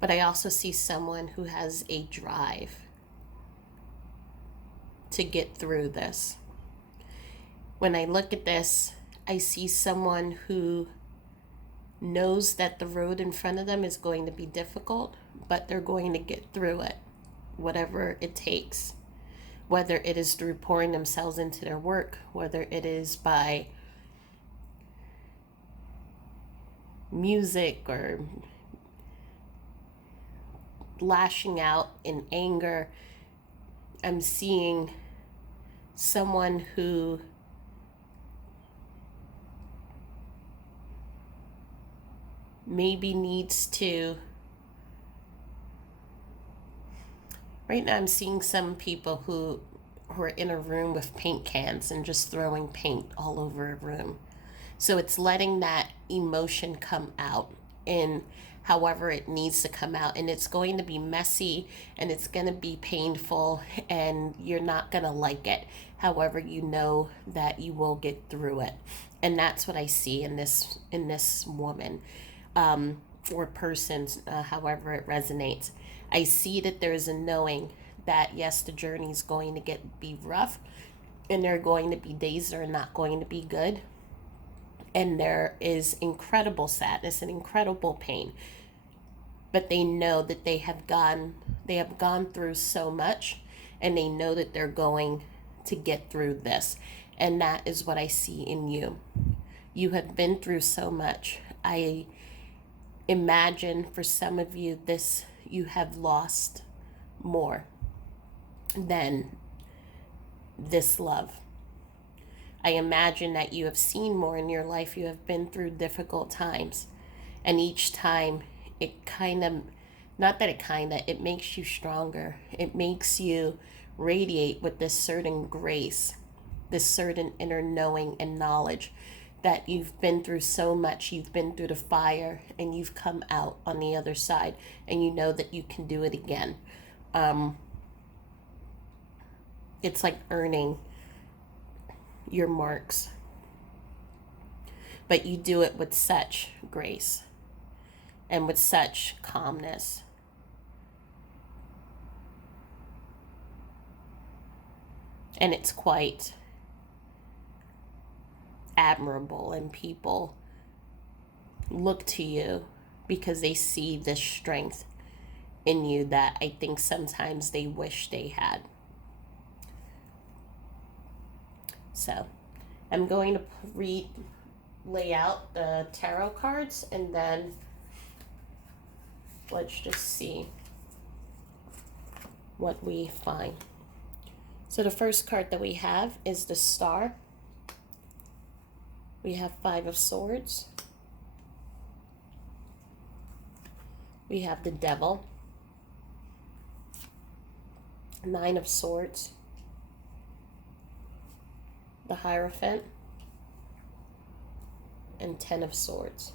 But I also see someone who has a drive to get through this. When I look at this, I see someone who knows that the road in front of them is going to be difficult, but they're going to get through it, whatever it takes. Whether it is through pouring themselves into their work, whether it is by music or lashing out in anger. I'm seeing someone who maybe needs to, right now I'm seeing some people who are in a room with paint cans and just throwing paint all over a room. So it's letting that emotion come out in however it needs to come out. And it's going to be messy and it's going to be painful and you're not going to like it. However, you know that you will get through it. And that's what I see in this woman, or person, however it resonates. I see that there's a knowing that yes, the journey is going to be rough, and there are going to be days that are not going to be good, and there is incredible sadness and incredible pain. But they know that they have gone through so much, and they know that they're going to get through this. And that is what I see in you. You have been through so much. I imagine for some of you, this, you have lost more than this love. I imagine that you have seen more in your life. You have been through difficult times. And each time it kind of, not that it kind of, it makes you stronger. It makes you radiate with this certain grace, this certain inner knowing and knowledge that you've been through so much. You've been through the fire and you've come out on the other side, and you know that you can do it again. It's like earning your marks, but you do it with such grace and with such calmness. And it's quite admirable, and people look to you because they see this strength in you that I think sometimes they wish they had. So I'm going to lay out the tarot cards, and then let's just see what we find. So the first card that we have is the Star. We have 5 of Swords. We have the Devil. 9 of Swords. The Hierophant. And 10 of Swords.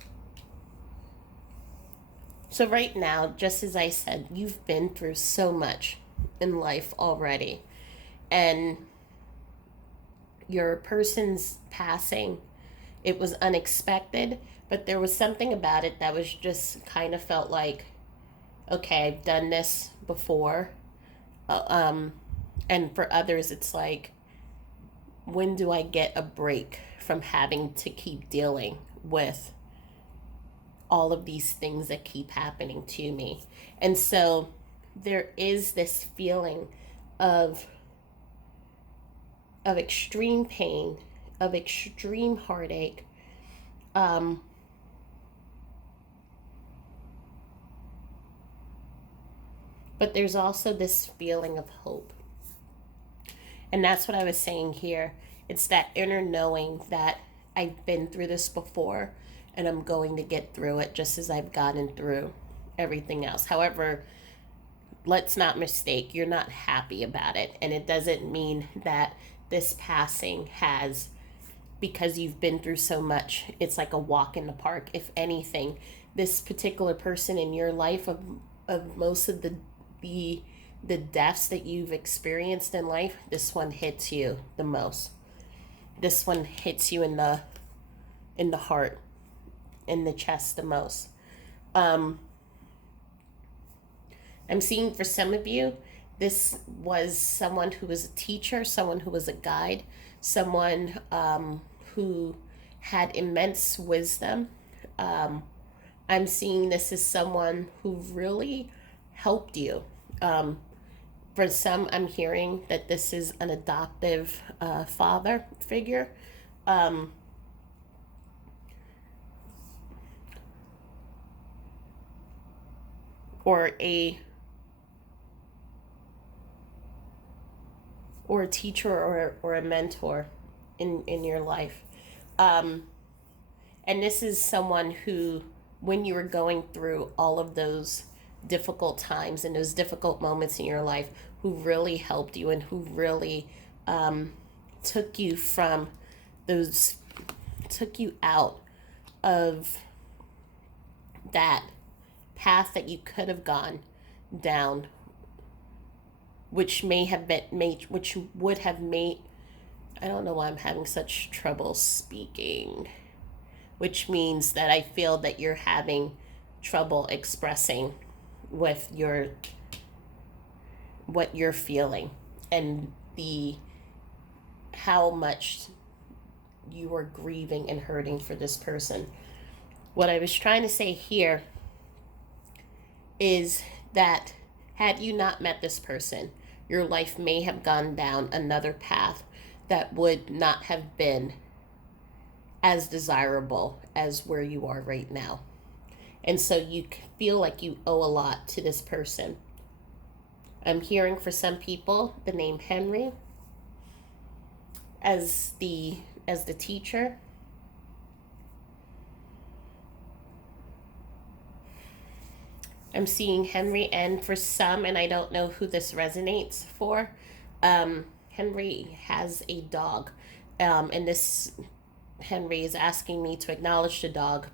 So right now, just as I said, you've been through so much in life already. And your person's passing, it was unexpected, but there was something about it that was just kind of felt like, okay, I've done this before. And for others, it's like, when do I get a break from having to keep dealing with all of these things that keep happening to me? And so there is this feeling of extreme pain, of extreme heartache, but there's also this feeling of hope. And that's what I was saying here. It's that inner knowing that I've been through this before and I'm going to get through it just as I've gotten through everything else. However, let's not mistake, you're not happy about it. And it doesn't mean that this passing has, because you've been through so much, it's like a walk in the park. If anything, this particular person in your life, of most of the deaths that you've experienced in life, this one hits you the most. This one hits you in the heart, in the chest the most. I'm seeing for some of you, this was someone who was a teacher, someone who was a guide, someone who had immense wisdom. I'm seeing this as someone who really helped you. For some, I'm hearing that this is an adoptive father figure. Or a teacher or a mentor in your life. And this is someone who, when you were going through all of those difficult times and those difficult moments in your life, who really helped you and who really took you from those took you out of that path that you could have gone down, which may have been made, which would have made, I don't know why I'm having such trouble speaking, which means that I feel that you're having trouble expressing with your what you're feeling and the how much you are grieving and hurting for this person. What I was trying to say here is that had you not met this person, your life may have gone down another path that would not have been as desirable as where you are right now. And so you feel like you owe a lot to this person. I'm hearing for some people the name Henry as the teacher. I'm seeing Henry, and for some, and I don't know who this resonates for, Henry has a dog. And this Henry is asking me to acknowledge the dog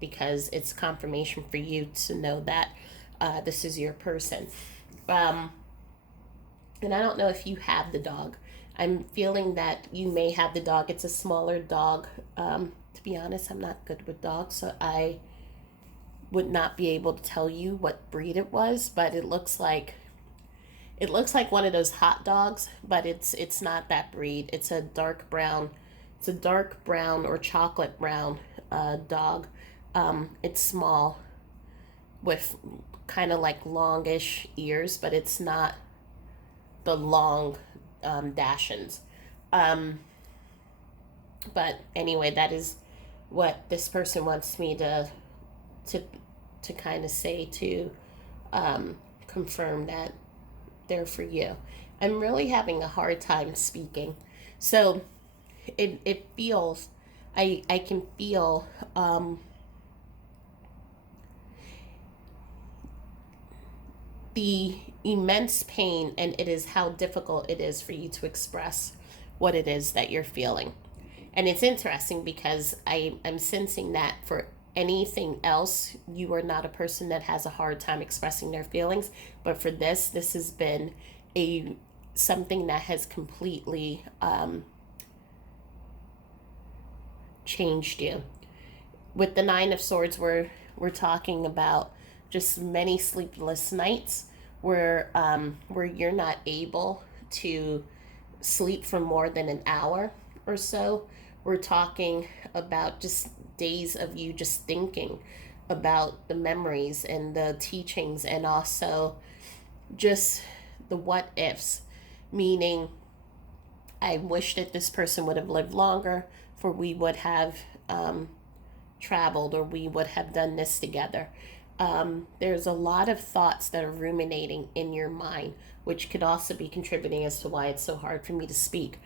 because it's confirmation for you to know that this is your person. Um, and I don't know if you have the dog. I'm feeling that you may have the dog. It's a smaller dog. To be honest, I'm not good with dogs, so I would not be able to tell you what breed it was, but it looks like one of those hot dogs, but it's not that breed. It's a dark brown. It's a dark brown or chocolate brown dog. It's small with kind of like longish ears, but it's not the long Dachshunds. Um, but anyway, that is what this person wants me to to kind of say to confirm that they're for you. I'm really having a hard time speaking, so it feels I can feel the immense pain, and it is how difficult it is for you to express what it is that you're feeling. And it's interesting because I'm sensing that for anything else, you are not a person that has a hard time expressing their feelings. But for this has been a something that has completely changed you. With the Nine of Swords, we're talking about just many sleepless nights where you're not able to sleep for more than an hour or so. We're talking about just days of you just thinking about the memories and the teachings, and also just the what ifs, meaning I wish that this person would have lived longer, for we would have traveled, or we would have done this together. There's a lot of thoughts that are ruminating in your mind, which could also be contributing as to why it's so hard for me to speak.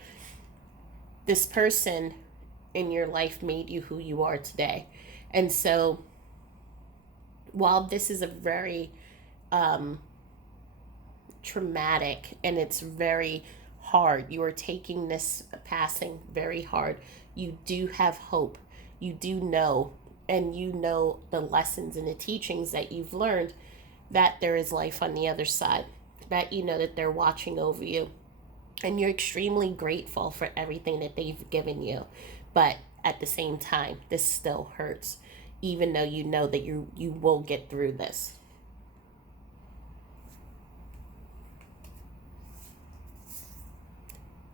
This person in your life made you who you are today. And so, while this is a very um, traumatic and it's very hard, you are taking this passing very hard. You do have hope. You do know, and you know the lessons and the teachings that you've learned, that there is life on the other side, that you know that they're watching over you. And you're extremely grateful for everything that they've given you. But at the same time, this still hurts, even though you know that you will get through this.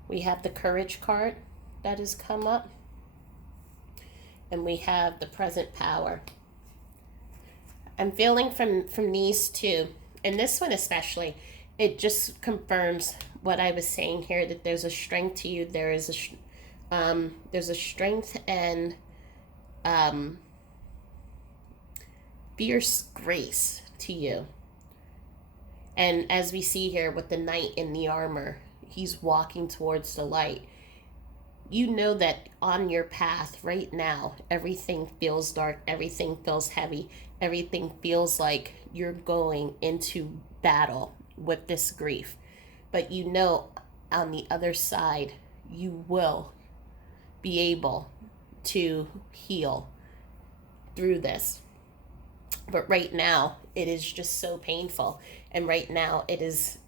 We have the Courage card that has come up, and we have the Present Power. I'm feeling from these two, and this one especially, it just confirms what I was saying here, that there's a strength to you. There's a strength and um, fierce grace to you. And as we see here with the knight in the armor, he's walking towards the light. You know that on your path right now, everything feels dark, everything feels heavy, everything feels like you're going into battle with this grief. But you know on the other side, you will be able to heal through this. But right now it is just so painful, and right now it is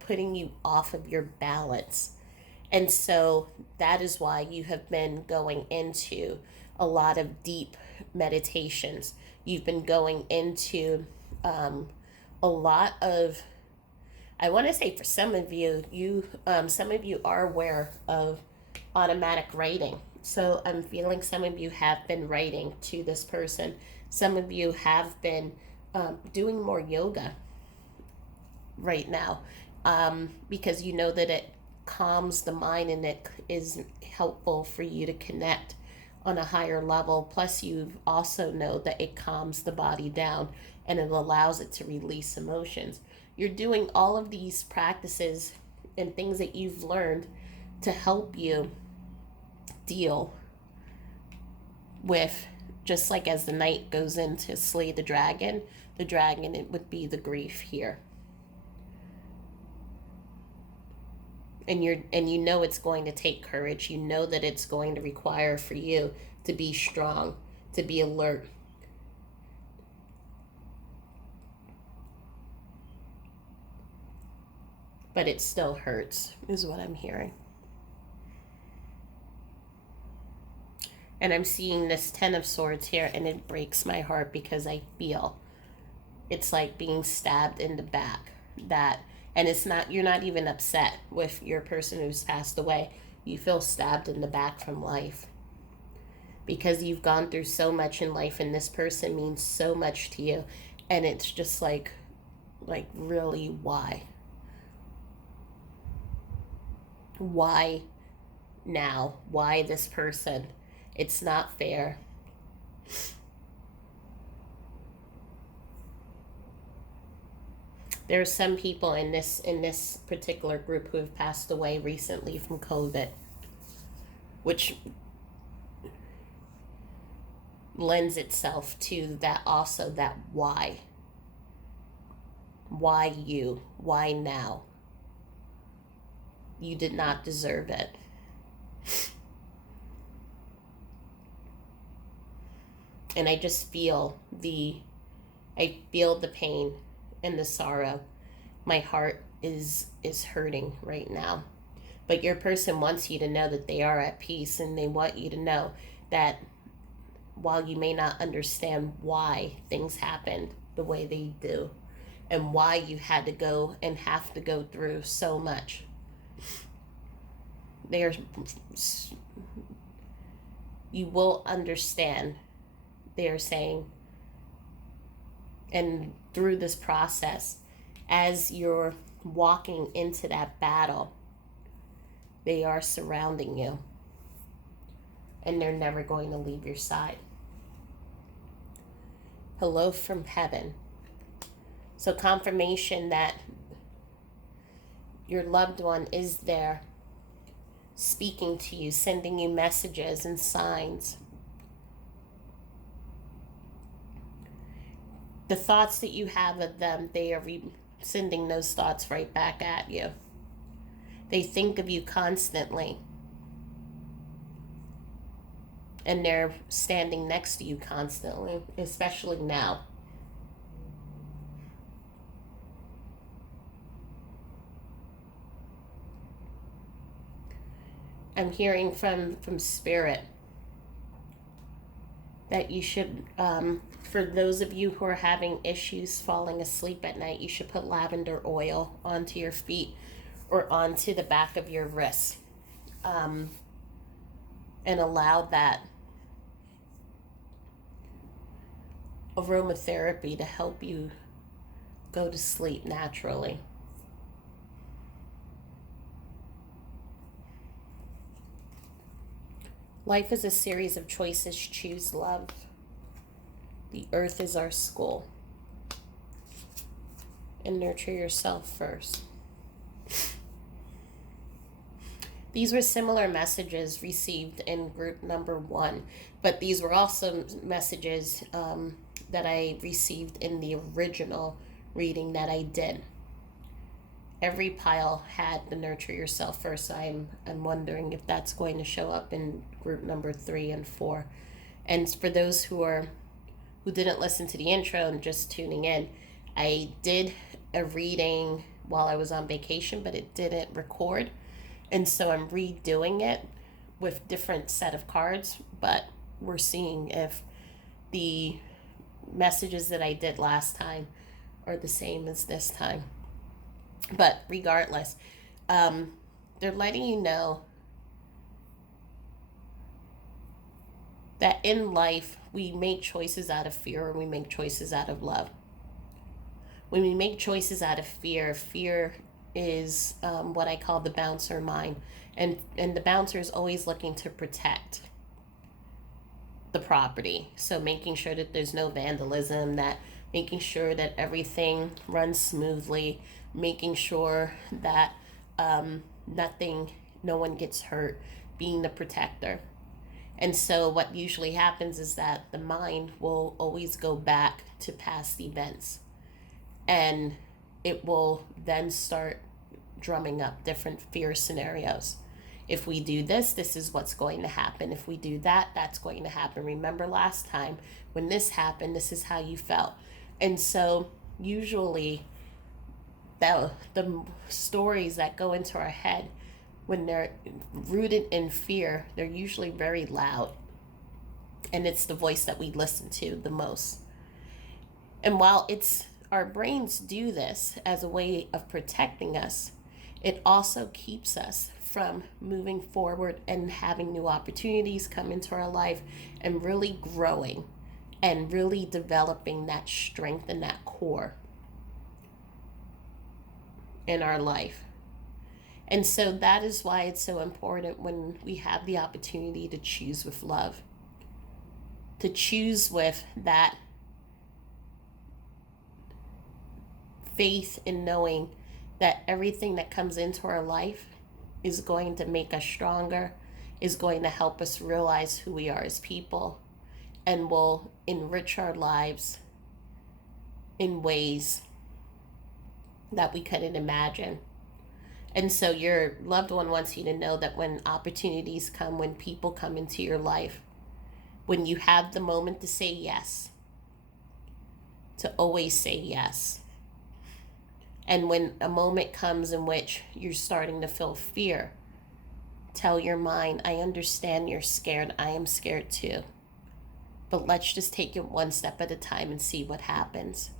putting you off of your balance. And so that is why you have been going into a lot of deep meditations. You've been going into a lot of, I want to say, for some of you, some of you are aware of automatic writing. So I'm feeling some of you have been writing to this person. Some of you have been doing more yoga right now, because you know that it calms the mind and it is helpful for you to connect on a higher level. Plus, you also know that it calms the body down and it allows it to release emotions. You're doing all of these practices and things that you've learned to help you deal with, just like as the knight goes in to slay the dragon, it would be the grief here. And you know it's going to take courage. You know that it's going to require for you to be strong, to be alert. But it still hurts, is what I'm hearing. And I'm seeing this Ten of Swords here, and it breaks my heart because I feel it's like being stabbed in the back. And it's not, you're not even upset with your person who's passed away. You feel stabbed in the back from life because you've gone through so much in life, and this person means so much to you. And it's just like really, why? Why now? Why this person? It's not fair. There are some people in this particular group who have passed away recently from COVID, which lends itself to that also, that why. Why you? Why now? You did not deserve it. And I just feel the pain and the sorrow. My heart is hurting right now. But your person wants you to know that they are at peace, and they want you to know that while you may not understand why things happened the way they do, and why you had to go and have to go through so much, you will understand. They are saying, and through this process, as you're walking into that battle, they are surrounding you, and they're never going to leave your side. Hello from heaven. So confirmation that your loved one is there, speaking to you, sending you messages and signs. The thoughts that you have of them, they are sending those thoughts right back at you. They think of you constantly. And they're standing next to you constantly, especially now. I'm hearing from Spirit that you should, for those of you who are having issues falling asleep at night, you should put lavender oil onto your feet or onto the back of your wrists, and allow that aromatherapy to help you go to sleep naturally. Life is a series of choices. Choose love. The earth is our school. And nurture yourself first. These were similar messages received in group number 1, but these were also messages that I received in the original reading that I did. every pile had the nurture yourself first. So I'm wondering if that's going to show up in group number 3 and 4. And for those who didn't listen to the intro and just tuning in, I did a reading while I was on vacation, but it didn't record. And so I'm redoing it with different set of cards, but we're seeing if the messages that I did last time are the same as this time. But regardless, they're letting you know that in life we make choices out of fear, or we make choices out of love. When we make choices out of fear, fear is what I call the bouncer mind, and the bouncer is always looking to protect the property. So making sure that there's no vandalism, that making sure that everything runs smoothly, making sure that no one gets hurt, being the protector. And so what usually happens is that the mind will always go back to past events, and it will then start drumming up different fear scenarios. If we do this, this is what's going to happen. If we do that, that's going to happen. Remember last time when this happened, this is how you felt. And so usually the stories that go into our head, when they're rooted in fear, they're usually very loud. And it's the voice that we listen to the most. And while our brains do this as a way of protecting us, it also keeps us from moving forward and having new opportunities come into our life and really growing and really developing that strength and that core in our life. And so that is why it's so important when we have the opportunity to choose with love, to choose with that faith in knowing that everything that comes into our life is going to make us stronger, is going to help us realize who we are as people, and will enrich our lives in ways that we couldn't imagine. And so your loved one wants you to know that when opportunities come, when people come into your life, when you have the moment to say yes, to always say yes. And when a moment comes in which you're starting to feel fear, tell your mind, I understand you're scared. I am scared too. But let's just take it one step at a time and see what happens.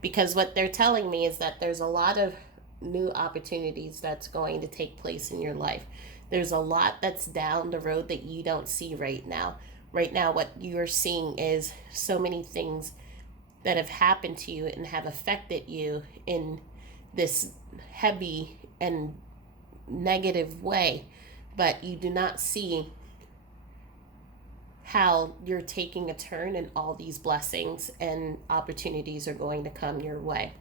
Because what they're telling me is that there's a lot of new opportunities that's going to take place in your life. There's a lot that's down the road that you don't see right now. Right now, what you're seeing is so many things that have happened to you and have affected you in this heavy and negative way, but you do not see how you're taking a turn and all these blessings and opportunities are going to come your way.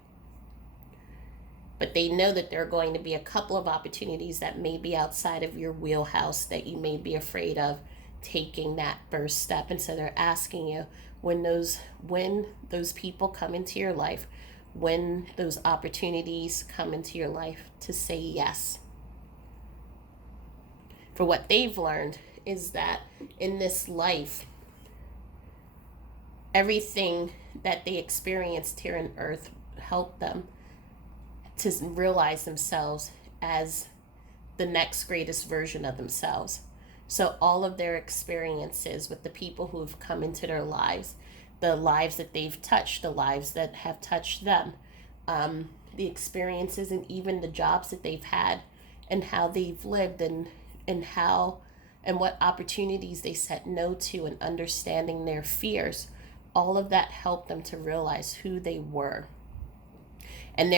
But they know that there are going to be a couple of opportunities that may be outside of your wheelhouse that you may be afraid of taking that first step. And so they're asking you, when those people come into your life, when those opportunities come into your life, to say yes. For what they've learned is that in this life, everything that they experienced here on earth helped them to realize themselves as the next greatest version of themselves. So all of their experiences with the people who've come into their lives, the lives that they've touched, the lives that have touched them, the experiences and even the jobs that they've had and how they've lived and how and what opportunities they said no to, and understanding their fears, all of that helped them to realize who they were. And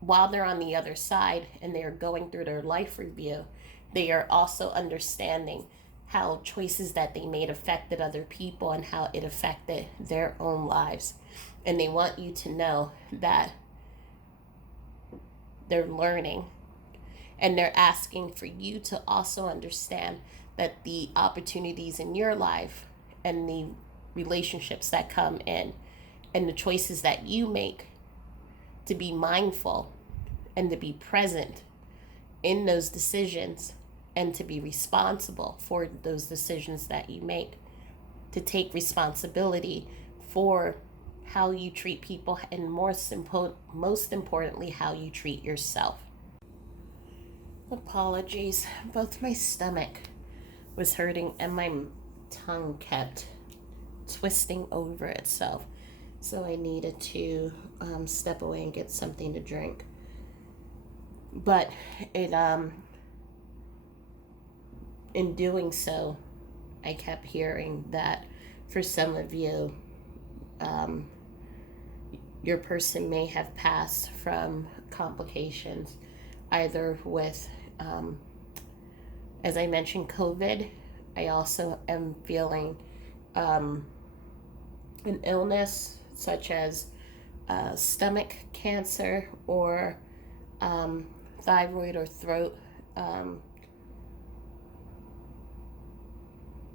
while they're on the other side and they're going through their life review, they are also understanding how choices that they made affected other people and how it affected their own lives. And they want you to know that they're learning, and they're asking for you to also understand that the opportunities in your life and the relationships that come in and the choices that you make, to be mindful and to be present in those decisions and to be responsible for those decisions that you make, to take responsibility for how you treat people, and most importantly, how you treat yourself. Apologies, both my stomach was hurting and my tongue kept twisting over itself. So I needed to step away and get something to drink. But in doing so, I kept hearing that for some of you, your person may have passed from complications, either with, as I mentioned, COVID. I also am feeling an illness such as stomach cancer or thyroid or throat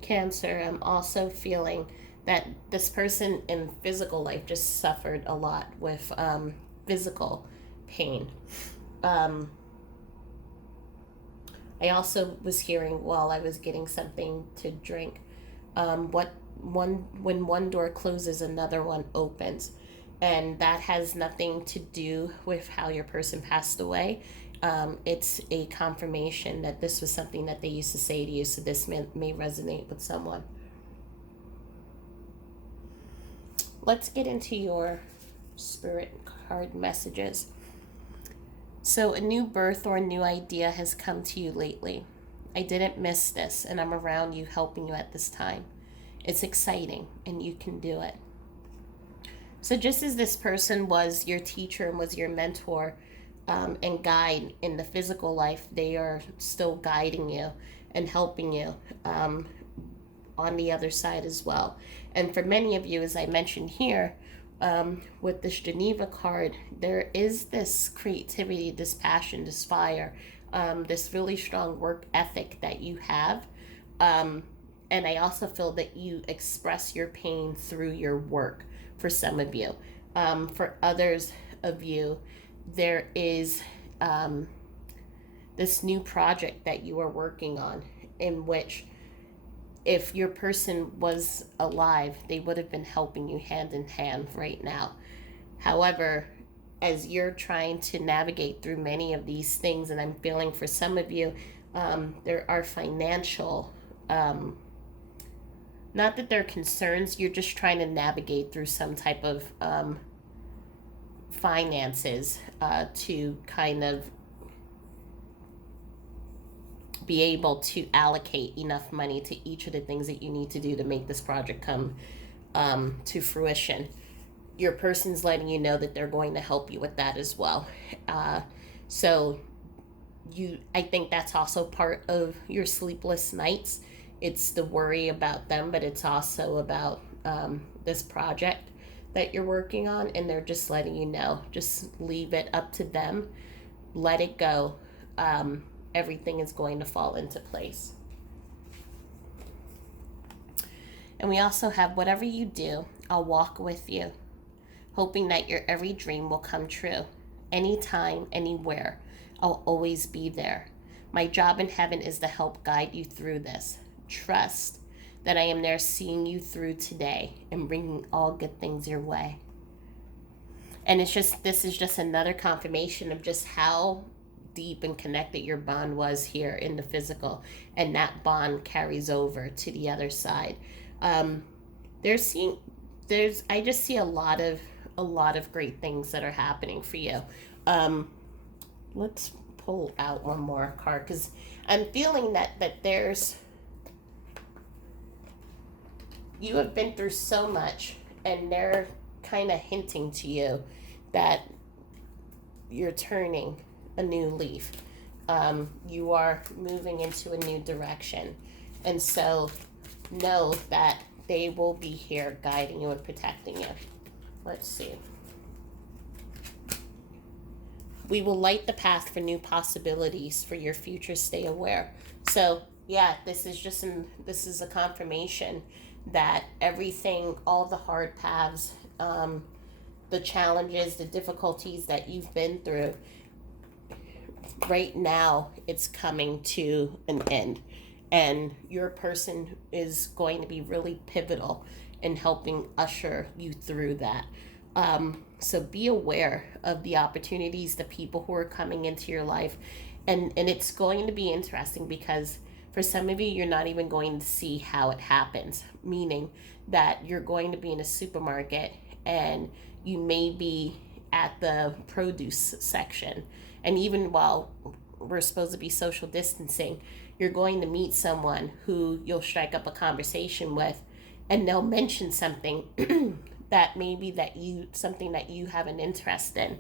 cancer. I'm also feeling that this person in physical life just suffered a lot with physical pain. I also was hearing while I was getting something to drink, when one door closes, another one opens, and that has nothing to do with how your person passed away. It's a confirmation that this was something that they used to say to you, so this may resonate with someone. Let's get into your spirit card messages. So, a new birth or a new idea has come to you lately. I didn't miss this, and I'm around you helping you at this time. It's exciting, and you can do it. So, just as this person was your teacher and was your mentor and guide in the physical life, they are still guiding you and helping you on the other side as well. And for many of you, as I mentioned here, with this Geneva card, there is this creativity, this passion, this fire, this really strong work ethic that you have. And I also feel that you express your pain through your work for some of you. For others of you, there is this new project that you are working on, in which if your person was alive, they would have been helping you hand in hand right now. However, as you're trying to navigate through many of these things, and I'm feeling for some of you, there are financial, not that they're concerns, you're just trying to navigate through some type of finances to kind of be able to allocate enough money to each of the things that you need to do to make this project come to fruition. Your person's letting you know that they're going to help you with that as well. So I think that's also part of your sleepless nights. It's the worry about them, but it's also about this project that you're working on, and they're just letting you know, just leave it up to them, let it go. Everything is going to fall into place. And we also have, whatever you do, I'll walk with you, hoping that your every dream will come true. Anytime, anywhere, I'll always be there. My job in heaven is to help guide you through this. Trust that I am there seeing you through today and bringing all good things your way. And this is just another confirmation of just how deep and connected your bond was here in the physical, and that bond carries over to the other side. I just see a lot of great things that are happening for you. Let's pull out one more card, because I'm feeling that there's, you have been through so much, and they're kind of hinting to you that you're turning a new leaf. You are moving into a new direction. And so know that they will be here guiding you and protecting you. Let's see. We will light the path for new possibilities for your future. Stay aware. So yeah, this is a confirmation that everything, all the hard paths, the challenges, the difficulties that you've been through, right now it's coming to an end, and your person is going to be really pivotal in helping usher you through that. So be aware of the opportunities, the people who are coming into your life, and it's going to be interesting because for some of you, you're not even going to see how it happens, meaning that you're going to be in a supermarket and you may be at the produce section. And even while we're supposed to be social distancing, you're going to meet someone who you'll strike up a conversation with, and they'll mention something that maybe that you something that you have an interest in.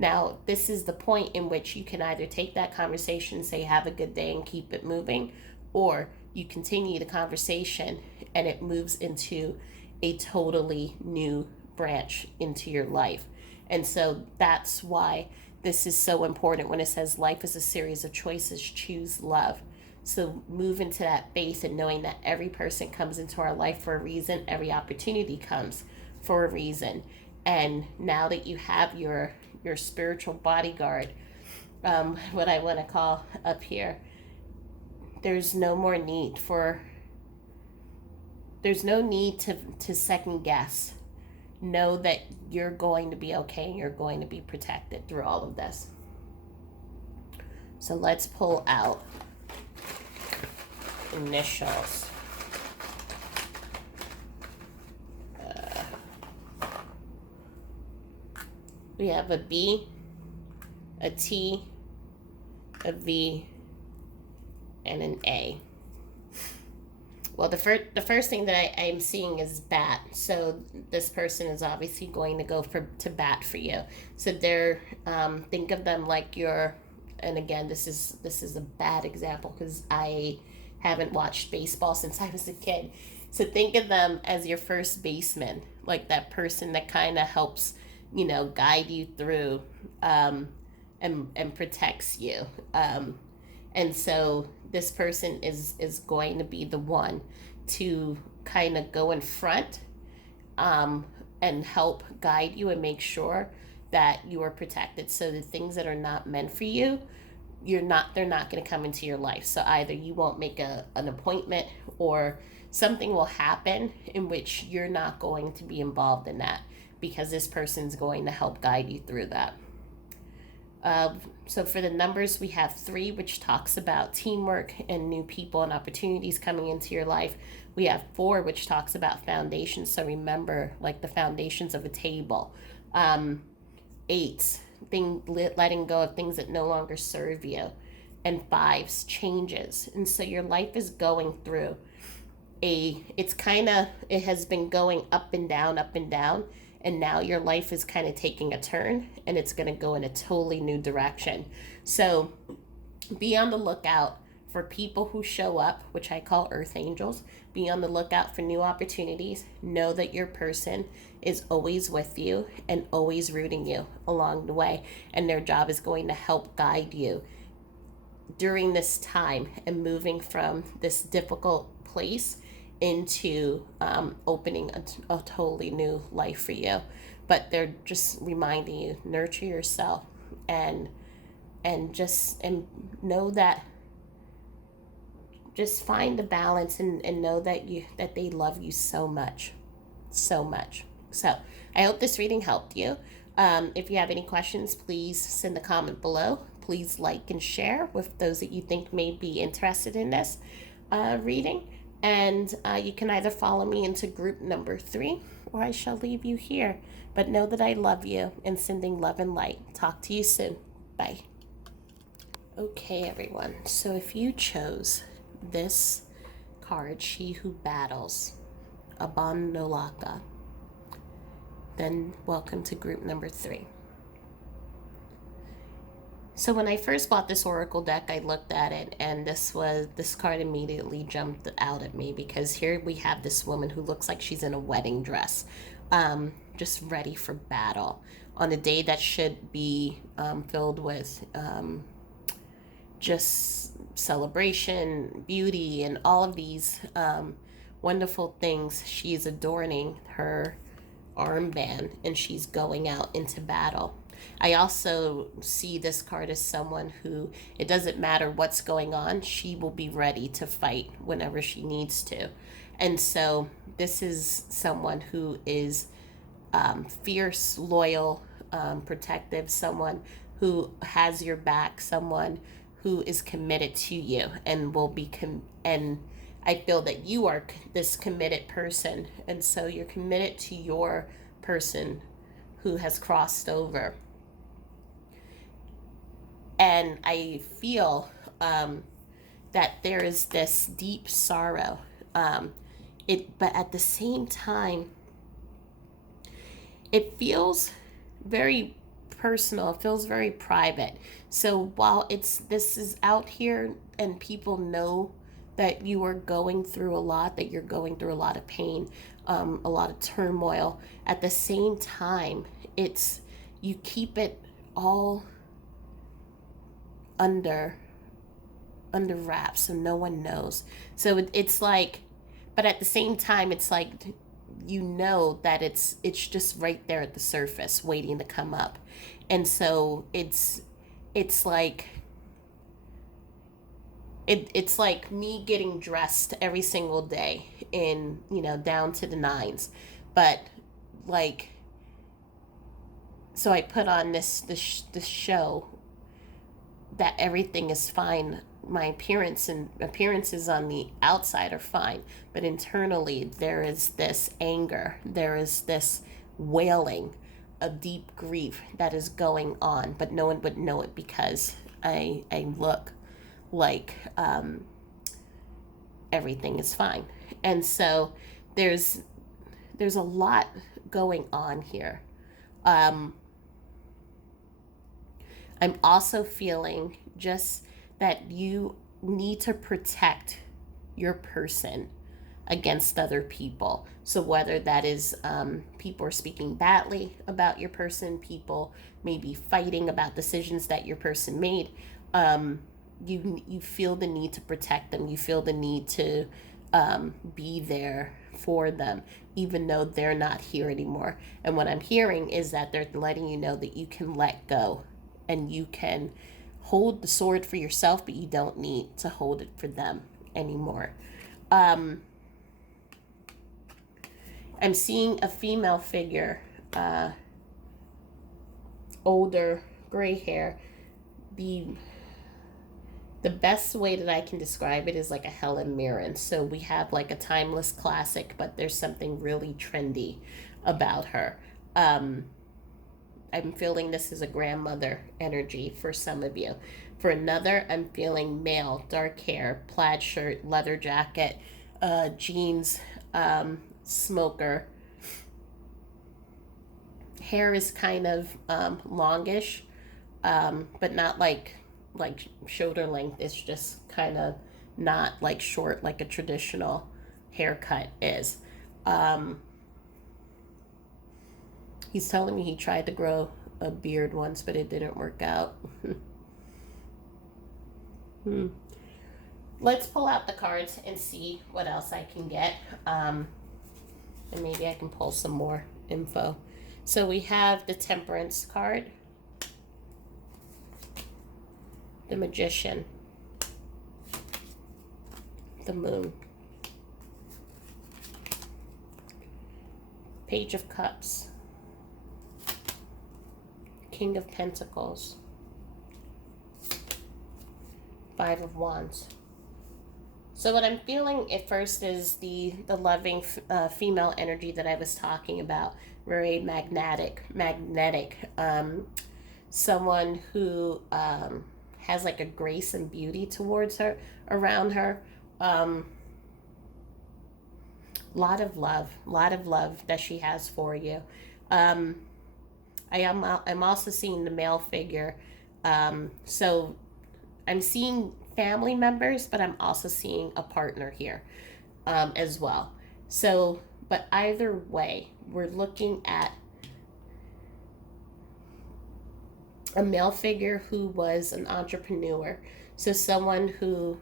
Now, this is the point in which you can either take that conversation, say have a good day and keep it moving, or you continue the conversation and it moves into a totally new branch into your life. And so that's why this is so important when it says life is a series of choices, choose love. So move into that faith and knowing that every person comes into our life for a reason, every opportunity comes for a reason. And now that you have your spiritual bodyguard, what I want to call up here, there's no more need for there's no need to second guess. Know that you're going to be okay and you're going to be protected through all of this. So let's pull out initials. We have a B, a T, a V, and an A. Well, the first thing that I'm seeing is bat. So this person is obviously going to go to bat for you. So they're think of them like your, and again, this is a bad example because I haven't watched baseball since I was a kid. So think of them as your first baseman, like that person that kind of helps, guide you through, and protects you. And so this person is going to be the one to kind of go in front, and help guide you and make sure that you are protected. So the things that are not meant for you, they're not going to come into your life. So either you won't make an appointment, or something will happen in which you're not going to be involved in that, because this person's going to help guide you through that. So for the numbers, we have 3, which talks about teamwork and new people and opportunities coming into your life. We have 4, which talks about foundations. So remember, like the foundations of a table. 8, letting go of things that no longer serve you. And 5s, changes. And so your life is going through it has been going up and down, and now your life is kind of taking a turn, and it's going to go in a totally new direction. So be on the lookout for people who show up, which I call earth angels. Be on the lookout for new opportunities. Know that your person is always with you and always rooting you along the way, and their job is going to help guide you during this time and moving from this difficult place into opening a totally new life for you. But they're just reminding you, nurture yourself, and know that, just find the balance, and know that they love you so much. So I hope this reading helped you. If you have any questions, please send a comment below. Please like and share with those that you think may be interested in this reading. And you can either follow me into group number 3, or I shall leave you here. But know that I love you and sending love and light. Talk to you soon. Bye. Okay, everyone. So if you chose this card, She Who Battles, Abandolaka, then welcome to group number 3. So when I first bought this oracle deck, I looked at it, and this card immediately jumped out at me, because here we have this woman who looks like she's in a wedding dress, just ready for battle on a day that should be filled with just celebration, beauty, and all of these wonderful things. She's adorning her armband, and she's going out into battle. I also see this card as someone who, it doesn't matter what's going on, she will be ready to fight whenever she needs to. And so this is someone who is fierce, loyal, protective, someone who has your back, someone who is committed to you and will be and I feel that you are this committed person, and so you're committed to your person who has crossed over. And I feel that there is this deep sorrow. But at the same time, it feels very personal. It feels very private. So while this is out here and people know that you are going through a lot, that you're going through a lot of pain, a lot of turmoil, at the same time, it's you keep it all under wraps so no one knows. So it's like, but at the same time, it's like you know that it's just right there at the surface waiting to come up. And so it's like it's like me getting dressed every single day in, down to the nines. But like, so I put on this show that everything is fine. My appearances on the outside are fine, but internally there is this anger, there is this wailing, a deep grief that is going on, but no one would know it because I look like everything is fine. And so there's a lot going on here. I'm also feeling just that you need to protect your person against other people. So whether that is people are speaking badly about your person, people maybe fighting about decisions that your person made, you feel the need to protect them. You feel the need to be there for them, even though they're not here anymore. And what I'm hearing is that they're letting you know that you can let go and you can hold the sword for yourself, but you don't need to hold it for them anymore. I'm seeing a female figure, older, gray hair. The best way that I can describe it is like a Helen Mirren. So we have like a timeless classic, but there's something really trendy about her. I'm feeling this is a grandmother energy for some of you. For another, I'm feeling male, dark hair, plaid shirt, leather jacket, jeans, smoker. Hair is kind of longish, but not like shoulder length. It's just kind of not like short like a traditional haircut is. He's telling me he tried to grow a beard once, but it didn't work out. Let's pull out the cards and see what else I can get. And maybe I can pull some more info. So we have the Temperance card, the Magician, the Moon, Page of Cups, King of Pentacles, Five of Wands. So what I'm feeling at first is the loving female energy that I was talking about, very magnetic, someone who has like a grace and beauty towards her, around her. Lot of love that she has for you. I'm also seeing the male figure. So I'm seeing family members, but I'm also seeing a partner here as well. So, but either way, we're looking at a male figure who was an entrepreneur. So someone who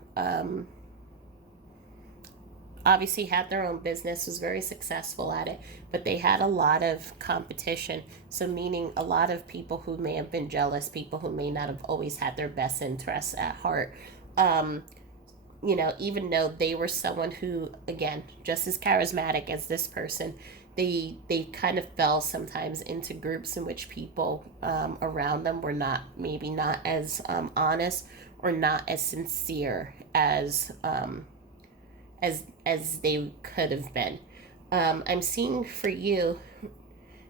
obviously had their own business, was very successful at it, but they had a lot of competition. So, meaning a lot of people who may have been jealous, people who may not have always had their best interests at heart. Um, even though they were someone who, again, just as charismatic as this person, they kind of fell sometimes into groups in which people around them were not as honest or not as sincere as they could have been. I'm seeing for you,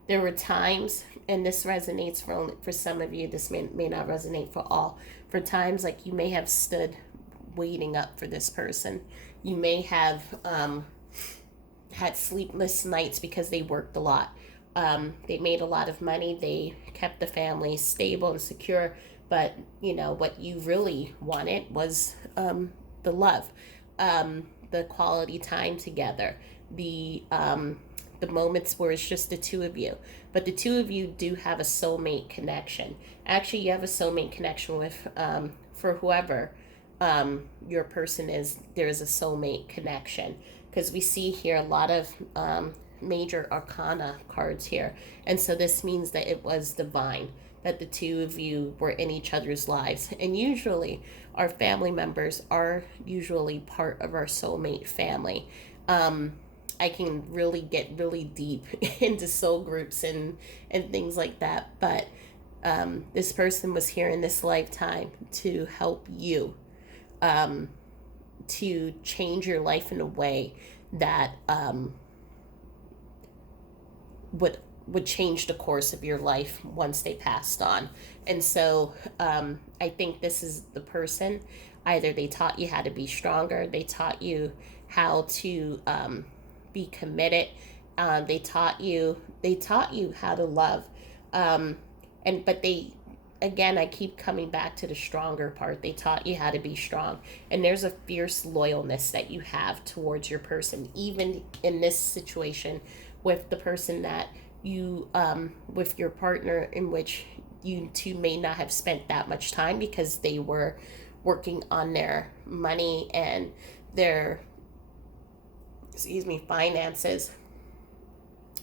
there were times, and this resonates for some of you. This may not resonate for all. For times like you may have stood waiting up for this person. You may have had sleepless nights because they worked a lot. They made a lot of money. They kept the family stable and secure. But what you really wanted was the love, the quality time together, the moments where it's just the two of you. But the two of you do have a soulmate connection. Actually, you have a soulmate connection with for whoever your person is. There is a soulmate connection because we see here a lot of major arcana cards here, and so this means that it was divine that the two of you were in each other's lives. And usually our family members are usually part of our soulmate family. I can really get really deep into soul groups and things like that, but this person was here in this lifetime to help you, to change your life in a way that would change the course of your life once they passed on. And so I think this is the person. Either they taught you how to be stronger, they taught you how to be committed, they taught you how to love, but they, again, I keep coming back to the stronger part. They taught you how to be strong. And there's a fierce loyalness that you have towards your person, even in this situation with the person that you, with your partner, in which you two may not have spent that much time because they were working on their money and their, finances.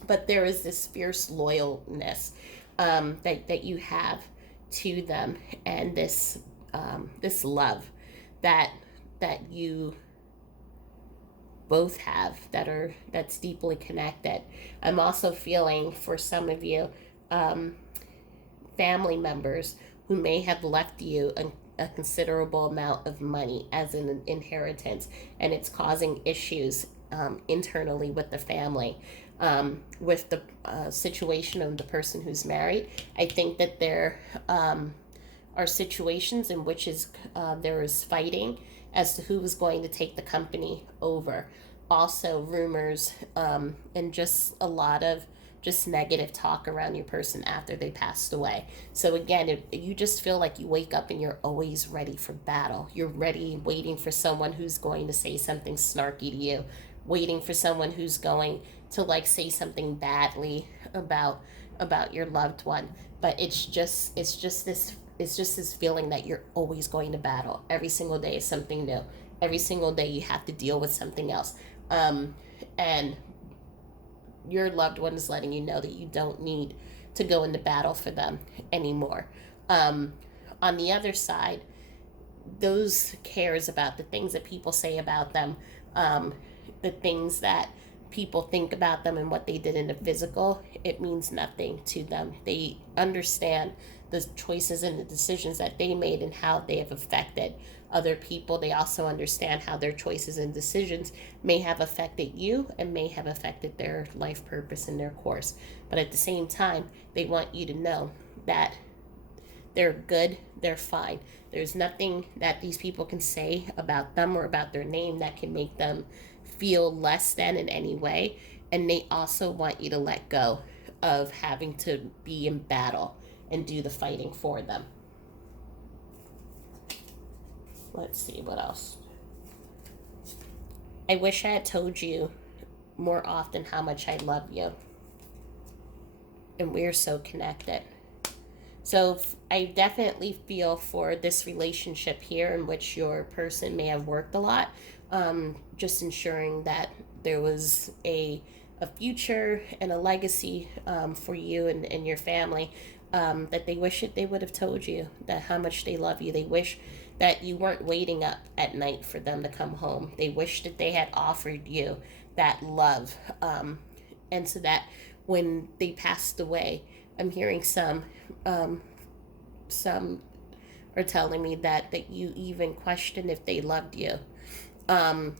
But there is this fierce loyalness that you have to them, and this love that you both have that's deeply connected. I'm also feeling for some of you family members who may have left you a considerable amount of money as an inheritance, and it's causing issues internally with the family. With the situation of the person who's married, I think that there are situations in which there is fighting as to who is going to take the company over. Also, rumors and just a lot of just negative talk around your person after they passed away. So again, you just feel like you wake up and you're always ready for battle. You're ready, waiting for someone who's going to say something snarky to you, waiting for someone who's going to say something badly about your loved one. But it's just this feeling that you're always going to battle. Every single day is something new. Every single day you have to deal with something else. And your loved one is letting you know that you don't need to go into battle for them anymore. On the other side, those cares about the things that people say about them, the things that people think about them and what they did in the physical, it means nothing to them. They understand the choices and the decisions that they made and how they have affected other people. They also understand how their choices and decisions may have affected you and may have affected their life purpose and their course. But at the same time, they want you to know that they're good, they're fine. There's nothing that these people can say about them or about their name that can make them feel less than in any way. And they also want you to let go of having to be in battle and do the fighting for them. Let's see what else. I wish I had told you more often how much I love you. And we're so connected. So I definitely feel for this relationship here in which your person may have worked a lot just ensuring that there was a future and a legacy for you and your family, that they wish that they would have told you that how much they love you. They wish that you weren't waiting up at night for them to come home. They wish that they had offered you that love. And so that when they passed away, I'm hearing some are telling me that you even question if they loved you. Um,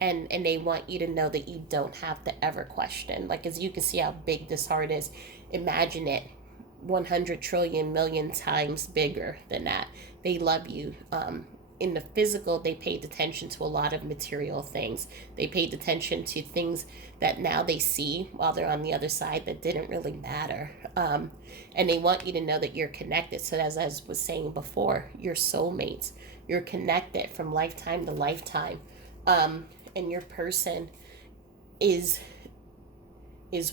and they want you to know that you don't have to ever question. Like, as you can see how big this heart is, imagine it 100 trillion million times bigger than that. They love you. In the physical, they paid attention to a lot of material things. They paid attention to things that now they see while they're on the other side that didn't really matter. And they want you to know that you're connected. So, as I was saying before, you're soulmates. You're connected from lifetime to lifetime. And your person is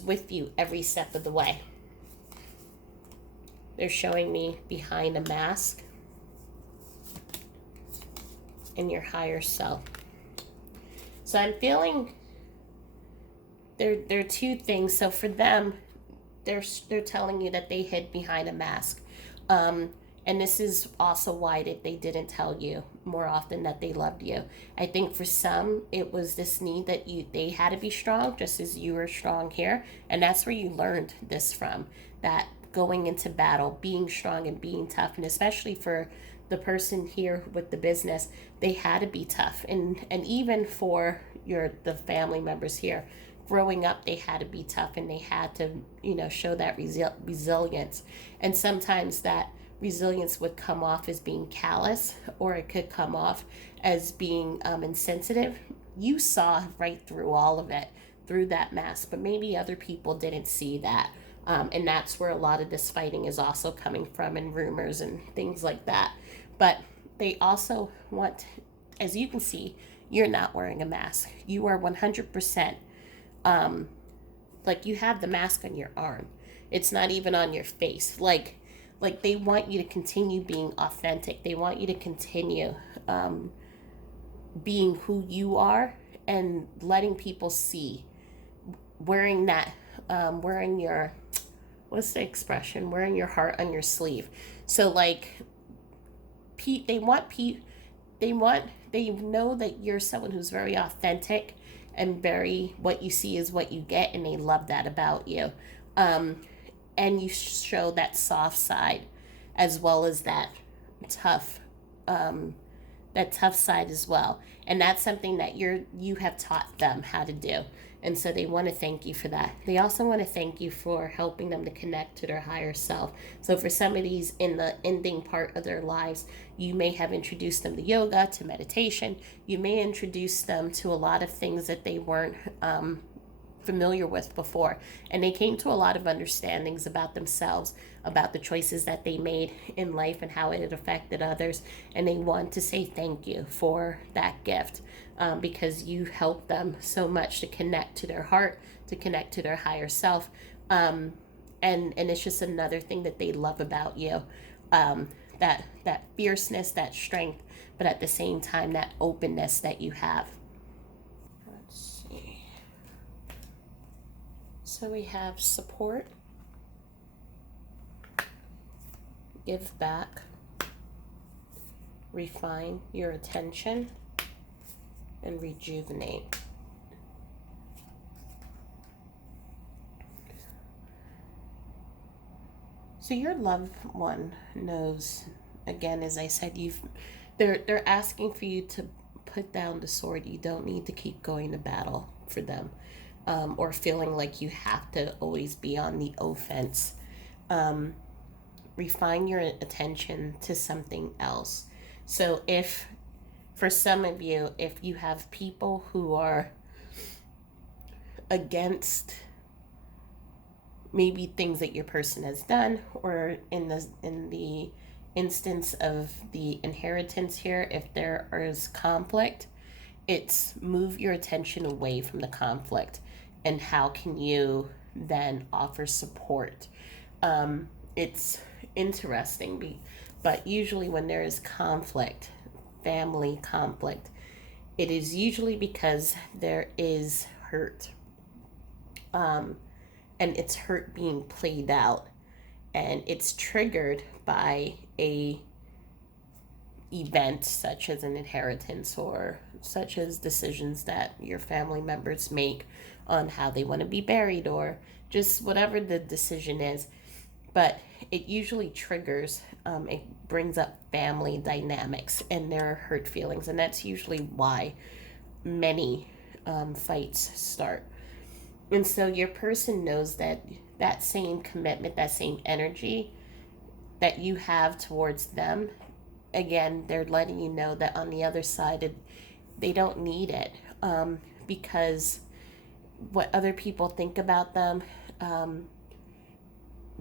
with you every step of the way. They're showing me behind a mask in your higher self. So I'm feeling there are two things. So for them, they're telling you that they hid behind a mask. And this is also why they didn't tell you more often that they loved you. I think for some, it was this need that they had to be strong, just as you were strong here. And that's where you learned this from, that going into battle, being strong and being tough. And especially for the person here with the business, they had to be tough. And even for the family members here, growing up, they had to be tough, and they had to, show that resilience. And sometimes that resilience would come off as being callous, or it could come off as being insensitive. You saw right through all of it, through that mask, but maybe other people didn't see that. And that's where a lot of this fighting is also coming from, and rumors and things like that. But they also want, as you can see, you're not wearing a mask. You are 100%, like, you have the mask on your arm. It's not even on your face. Like they want you to continue being authentic. They want you to continue being who you are, and letting people see, wearing that, wearing your, what's the expression? Wearing your heart on your sleeve. So like, they know that you're someone who's very authentic, and very, what you see is what you get, and they love that about you. And you show that soft side, as well as that tough side as well. And that's something that you have taught them how to do. And so they want to thank you for that. They also want to thank you for helping them to connect to their higher self. So for some of these in the ending part of their lives, you may have introduced them to yoga, to meditation. You may introduce them to a lot of things that they weren't familiar with before, and they came to a lot of understandings about themselves, about the choices that they made in life and how it had affected others. And they want to say thank you for that gift, because you helped them so much to connect to their heart, to connect to their higher self. And it's just another thing that they love about you, that fierceness, that strength, but at the same time, that openness that you have. Let's see. So we have support, give back, refine your attention, and rejuvenate. So your loved one knows, again, as I said, they're asking for you to put down the sword. You don't need to keep going to battle for them, or feeling like you have to always be on the offense. Refine your attention to something else. So if, for some of you, if you have people who are against maybe things that your person has done, or in the instance of the inheritance here, if there is conflict, it's move your attention away from the conflict, and how can you then offer support. It's interesting, but usually when there is conflict, family conflict, it is usually because there is hurt. Um, and it's hurt being played out, and it's triggered by a event such as an inheritance or such as decisions that your family members make on how they want to be buried or just whatever the decision is. But it usually triggers, it brings up family dynamics and their hurt feelings, and that's usually why many fights start. And so your person knows that that same commitment, that same energy that you have towards them, again, they're letting you know that on the other side, they don't need it, because what other people think about them um,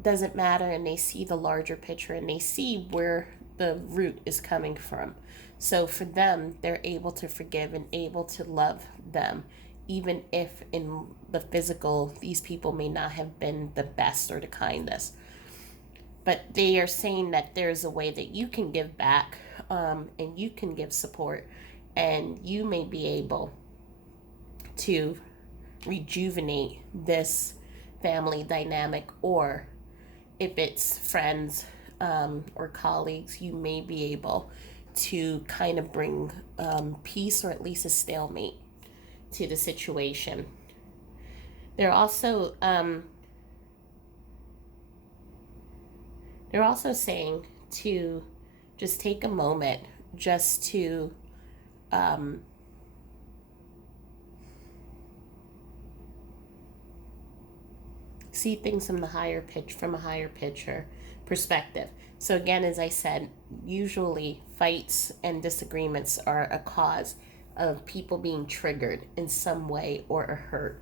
doesn't matter, and they see the larger picture and they see where the root is coming from. So for them, they're able to forgive and able to love them, even if in the physical, these people may not have been the best or the kindest. But they are saying that there's a way that you can give back, and you can give support, and you may be able to rejuvenate this family dynamic, or if it's friends or colleagues, you may be able to kind of bring peace or at least a stalemate to the situation. They're also saying to just take a moment just to um, see things from a higher picture perspective. So again, as I said, usually fights and disagreements are a cause of people being triggered in some way or a hurt.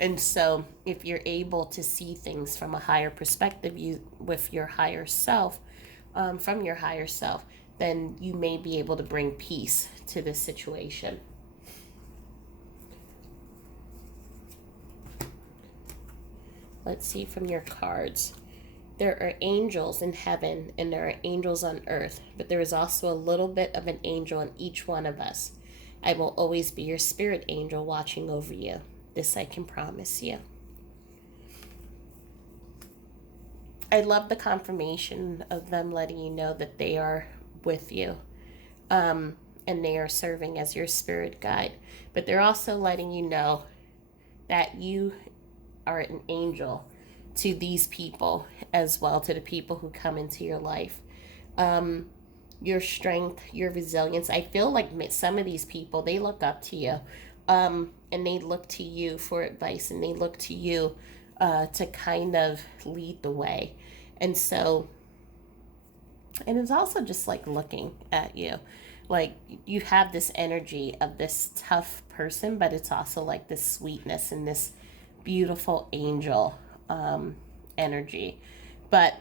And so if you're able to see things from a higher perspective, you with your higher self, from your higher self, then you may be able to bring peace to this situation. Let's see from your cards. There are angels in heaven and there are angels on earth, but there is also a little bit of an angel in each one of us. I will always be your spirit angel watching over you. This I can promise you. I love the confirmation of them letting you know that they are with you, and they are serving as your spirit guide. But they're also letting you know that you are an angel to these people as well, to the people who come into your life. Your strength, your resilience. I feel like some of these people, they look up to you, and they look to you for advice, and they look to you to kind of lead the way. And so, and it's also just like looking at you. Like you have this energy of this tough person, but it's also like this sweetness and this beautiful angel energy. But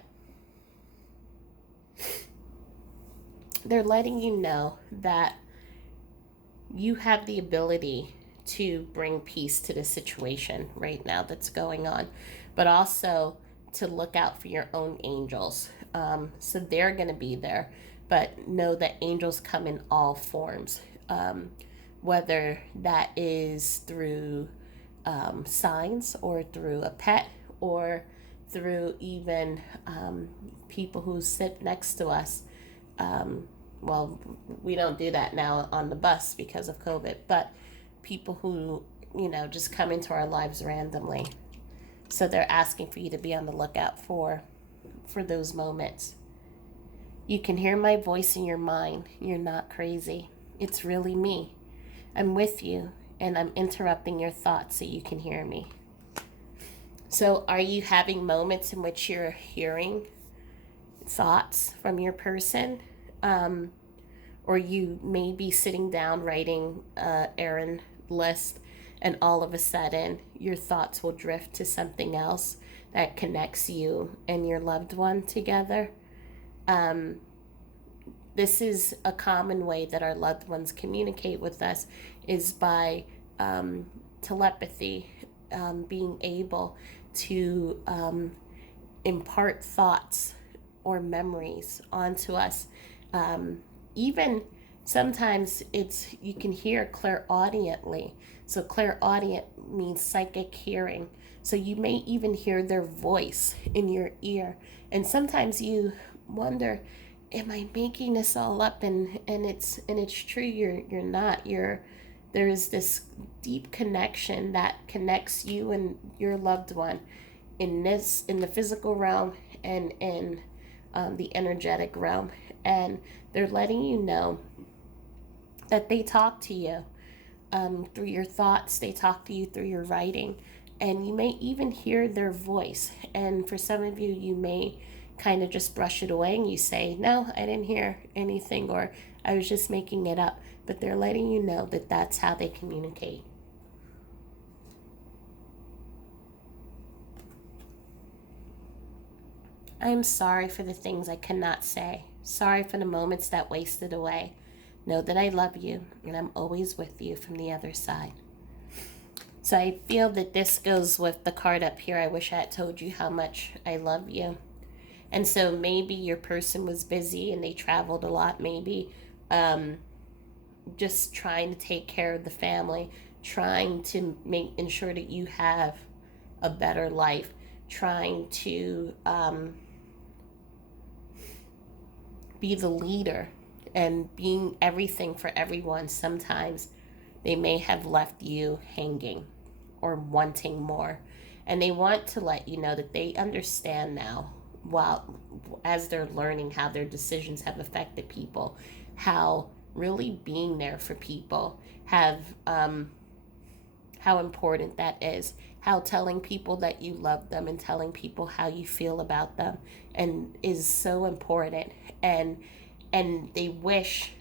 they're letting you know that you have the ability to bring peace to the situation right now that's going on, but also to look out for your own angels. So they're going to be there, but know that angels come in all forms, whether that is through signs or through a pet or through even people who sit next to us. Well, we don't do that now on the bus because of COVID, but people who, just come into our lives randomly. So they're asking for you to be on the lookout for those moments. You can hear my voice in your mind. You're not crazy. It's really me. I'm with you, and I'm interrupting your thoughts so you can hear me. So are you having moments in which you're hearing thoughts from your person? Or you may be sitting down writing an errand list, and all of a sudden your thoughts will drift to something else that connects you and your loved one together. This is a common way that our loved ones communicate with us, is by telepathy, being able to impart thoughts or memories onto us. Even Sometimes you can hear clairaudiently. So clairaudient means psychic hearing. So you may even hear their voice in your ear. And sometimes you wonder, am I making this all up? And it's true, you're not. There's this deep connection that connects you and your loved one in the physical realm and in the energetic realm. And they're letting you know that they talk to you through your thoughts, they talk to you through your writing, and you may even hear their voice. And for some of you, you may kind of just brush it away and you say, no, I didn't hear anything, or I was just making it up. But they're letting you know that that's how they communicate. I am sorry for the things I cannot say. Sorry for the moments that wasted away. Know that I love you and I'm always with you from the other side. So I feel that this goes with the card up here. I wish I had told you how much I love you. And so maybe your person was busy and they traveled a lot, maybe um, just trying to take care of the family, trying to ensure that you have a better life, trying to be the leader and being everything for everyone. Sometimes they may have left you hanging or wanting more. And they want to let you know that they understand now, while as they're learning how their decisions have affected people, how really being there for people have how important that is, how telling people that you love them and telling people how you feel about them and is so important. And they wish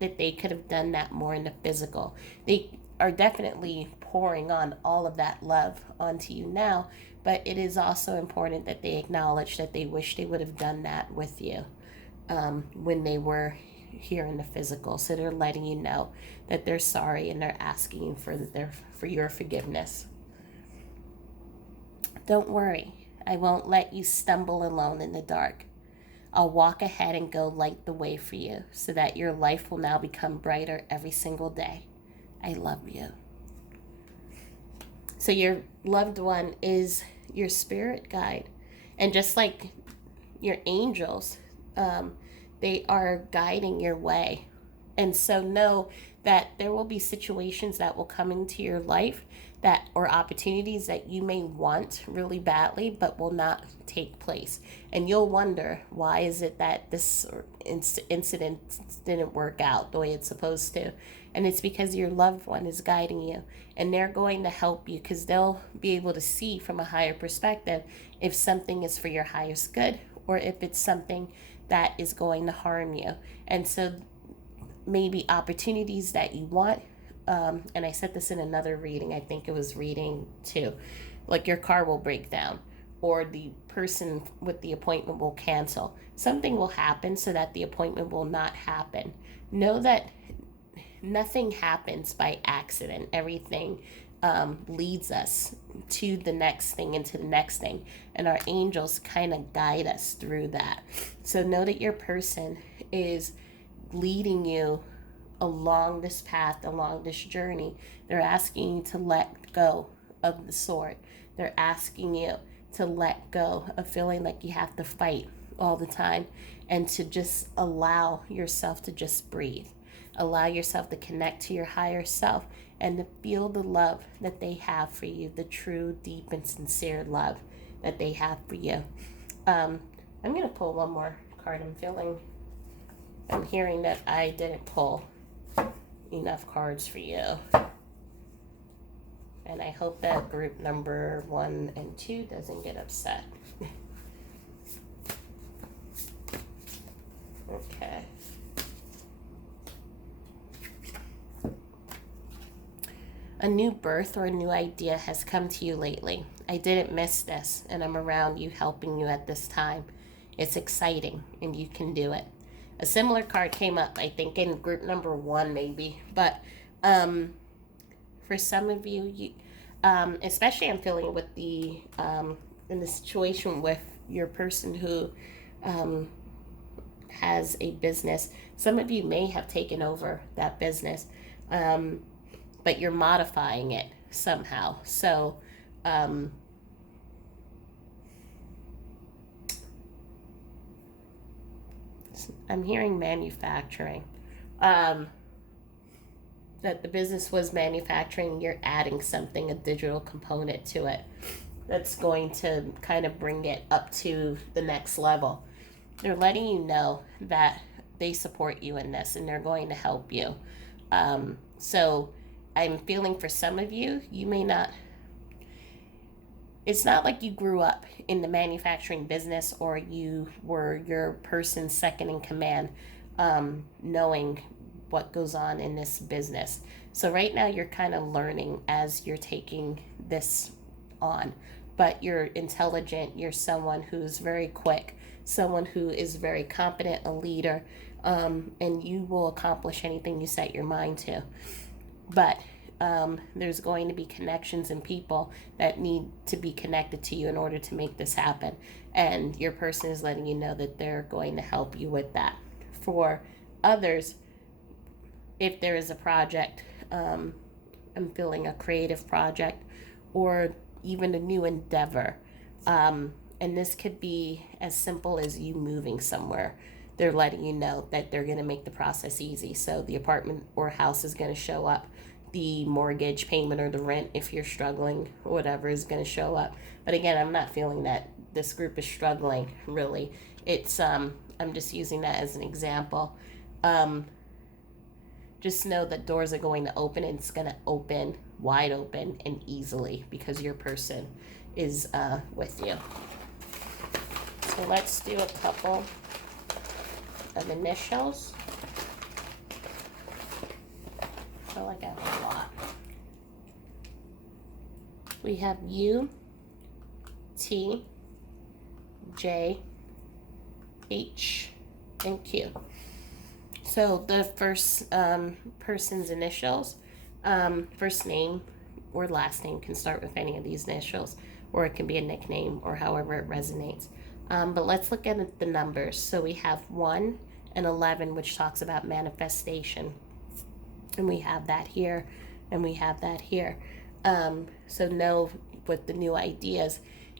that they could have done that more in the physical. They are definitely pouring on all of that love onto you now, but it is also important that they acknowledge that they wish they would have done that with you when they were here in the physical. So they're letting you know that they're sorry and they're asking for your forgiveness. Don't worry, I won't let you stumble alone in the dark. I'll walk ahead and go light the way for you so that your life will now become brighter every single day. I love you. So your loved one is your spirit guide. And just like your angels, they are guiding your way. And so know that there will be situations that will come into your life that or opportunities that you may want really badly but will not take place. And you'll wonder, why is it that this incident didn't work out the way it's supposed to? And it's because your loved one is guiding you, and they're going to help you because they'll be able to see from a higher perspective if something is for your highest good or if it's something that is going to harm you. And so maybe opportunities that you want. And I said this in another reading, I think it was reading two, like your car will break down or the person with the appointment will cancel. Something will happen so that the appointment will not happen. Know that nothing happens by accident. Everything leads us to the next thing and to the next thing. And our angels kind of guide us through that. So know that your person is leading you along this path, along this journey. They're asking you to let go of the sword. They're asking you to let go of feeling like you have to fight all the time and to just allow yourself to just breathe. Allow yourself to connect to your higher self and to feel the love that they have for you, the true, deep, and sincere love that they have for you. I'm going to pull one more card. I'm hearing that I didn't pull enough cards for you. And I hope that group number 1 and 2 doesn't get upset. Okay. A new birth or a new idea has come to you lately. I didn't miss this, and I'm around you helping you at this time. It's exciting, and you can do it. A similar card came up, I think, in group number 1, maybe. But for some of you, especially I'm feeling with in the situation with your person who has a business. Some of you may have taken over that business, but you're modifying it somehow. So, I'm hearing manufacturing. Um, that the business was manufacturing, you're adding something, a digital component to it that's going to kind of bring it up to the next level. They're letting you know that they support you in this and they're going to help you. So I'm feeling for some of you, you may not, it's not like you grew up in the manufacturing business or you were your person's second in command, knowing what goes on in this business. So right now you're kind of learning as you're taking this on, but you're intelligent, you're someone who's very quick, someone who is very competent, a leader, and you will accomplish anything you set your mind to. But there's going to be connections and people that need to be connected to you in order to make this happen. And your person is letting you know that they're going to help you with that. For others, if there is a project, I'm feeling a creative project or even a new endeavor. And this could be as simple as you moving somewhere. They're letting you know that they're going to make the process easy. So the apartment or house is going to show up. The mortgage payment or the rent, if you're struggling, whatever, is going to show up. But again, I'm not feeling that this group is struggling, really. It's, I'm just using that as an example. Just know that doors are going to open and it's going to open wide open and easily because your person is with you. So let's do a couple of initials. I feel like I have a lot. We have U, T, J, H, and Q. So the first person's initials, first name or last name can start with any of these initials, or it can be a nickname or however it resonates. But let's look at the numbers. So we have 1 and 11, which talks about manifestation. And we have that here, and we have that here. So know with the new ideas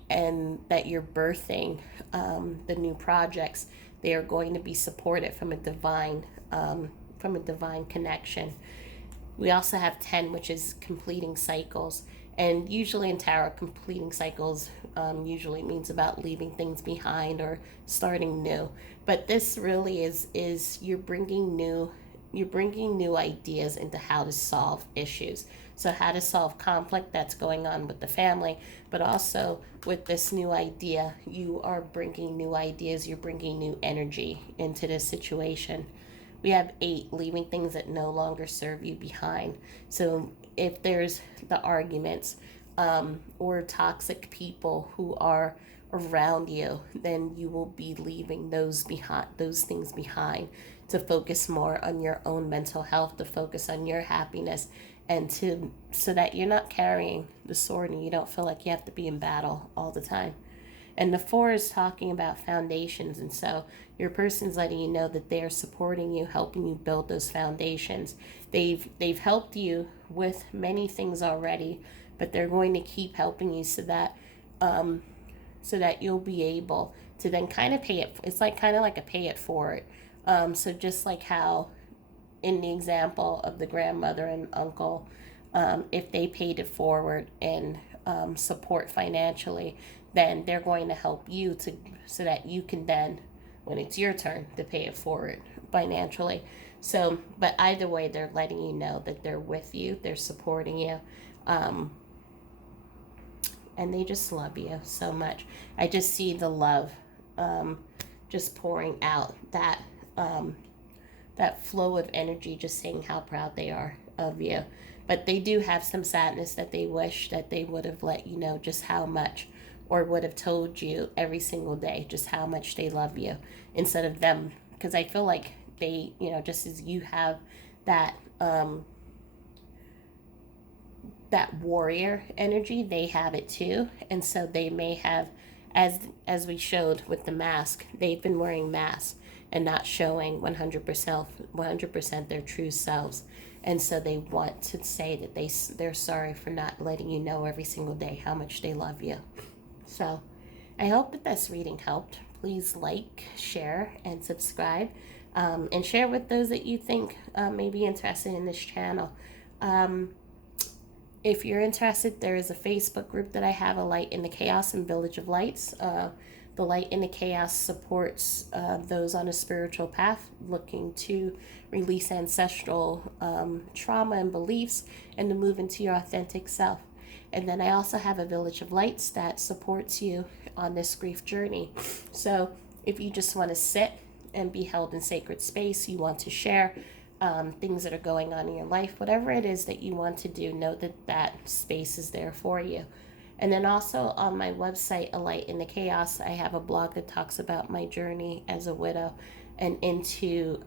and that you're birthing the new projects, they are going to be supported from a divine connection. We also have 10, which is completing cycles. And usually in tarot, completing cycles usually means about leaving things behind or starting new. But this really is you're bringing new ideas into how to solve issues. So how to solve conflict that's going on with the family, but also with this new idea, you are bringing new ideas, you're bringing new energy into this situation. We have 8, leaving things that no longer serve you behind. So if there's the arguments or toxic people who are around you, then you will be leaving those things behind to focus more on your own mental health, to focus on your happiness, and so that you're not carrying the sword and you don't feel like you have to be in battle all the time. And the 4 is talking about foundations, and so your person's letting you know that they are supporting you, helping you build those foundations. They've helped you with many things already, but they're going to keep helping you so that you'll be able to then kind of pay it. It's like kind of like a pay it forward. So just like how in the example of the grandmother and uncle, if they paid it forward and support financially, then they're going to help you so that you can then, when it's your turn, to pay it forward financially. So, but either way, they're letting you know that they're with you, they're supporting you, and they just love you so much. I just see the love just pouring out, that flow of energy, just saying how proud they are of you. But they do have some sadness that they wish that they would have let you know just how much, or would have told you every single day just how much they love you, instead of them, because I feel like they, just as you have that that warrior energy, they have it too. And so they may have, as we showed with the mask, they've been wearing masks, and not showing 100% their true selves. And so they want to say that they're sorry for not letting you know every single day how much they love you. So I hope that this reading helped. Please like, share, and subscribe, and share with those that you think may be interested in this channel. If you're interested, there is a Facebook group that I have, A Light in the Chaos and Village of Lights. The Light in the Chaos supports those on a spiritual path looking to release ancestral trauma and beliefs and to move into your authentic self. And then I also have a Village of Lights that supports you on this grief journey. So if you just want to sit and be held in sacred space, you want to share things that are going on in your life, whatever it is that you want to do, know that that space is there for you. And then also on my website, A Light in the Chaos, I have a blog that talks about my journey as a widow and into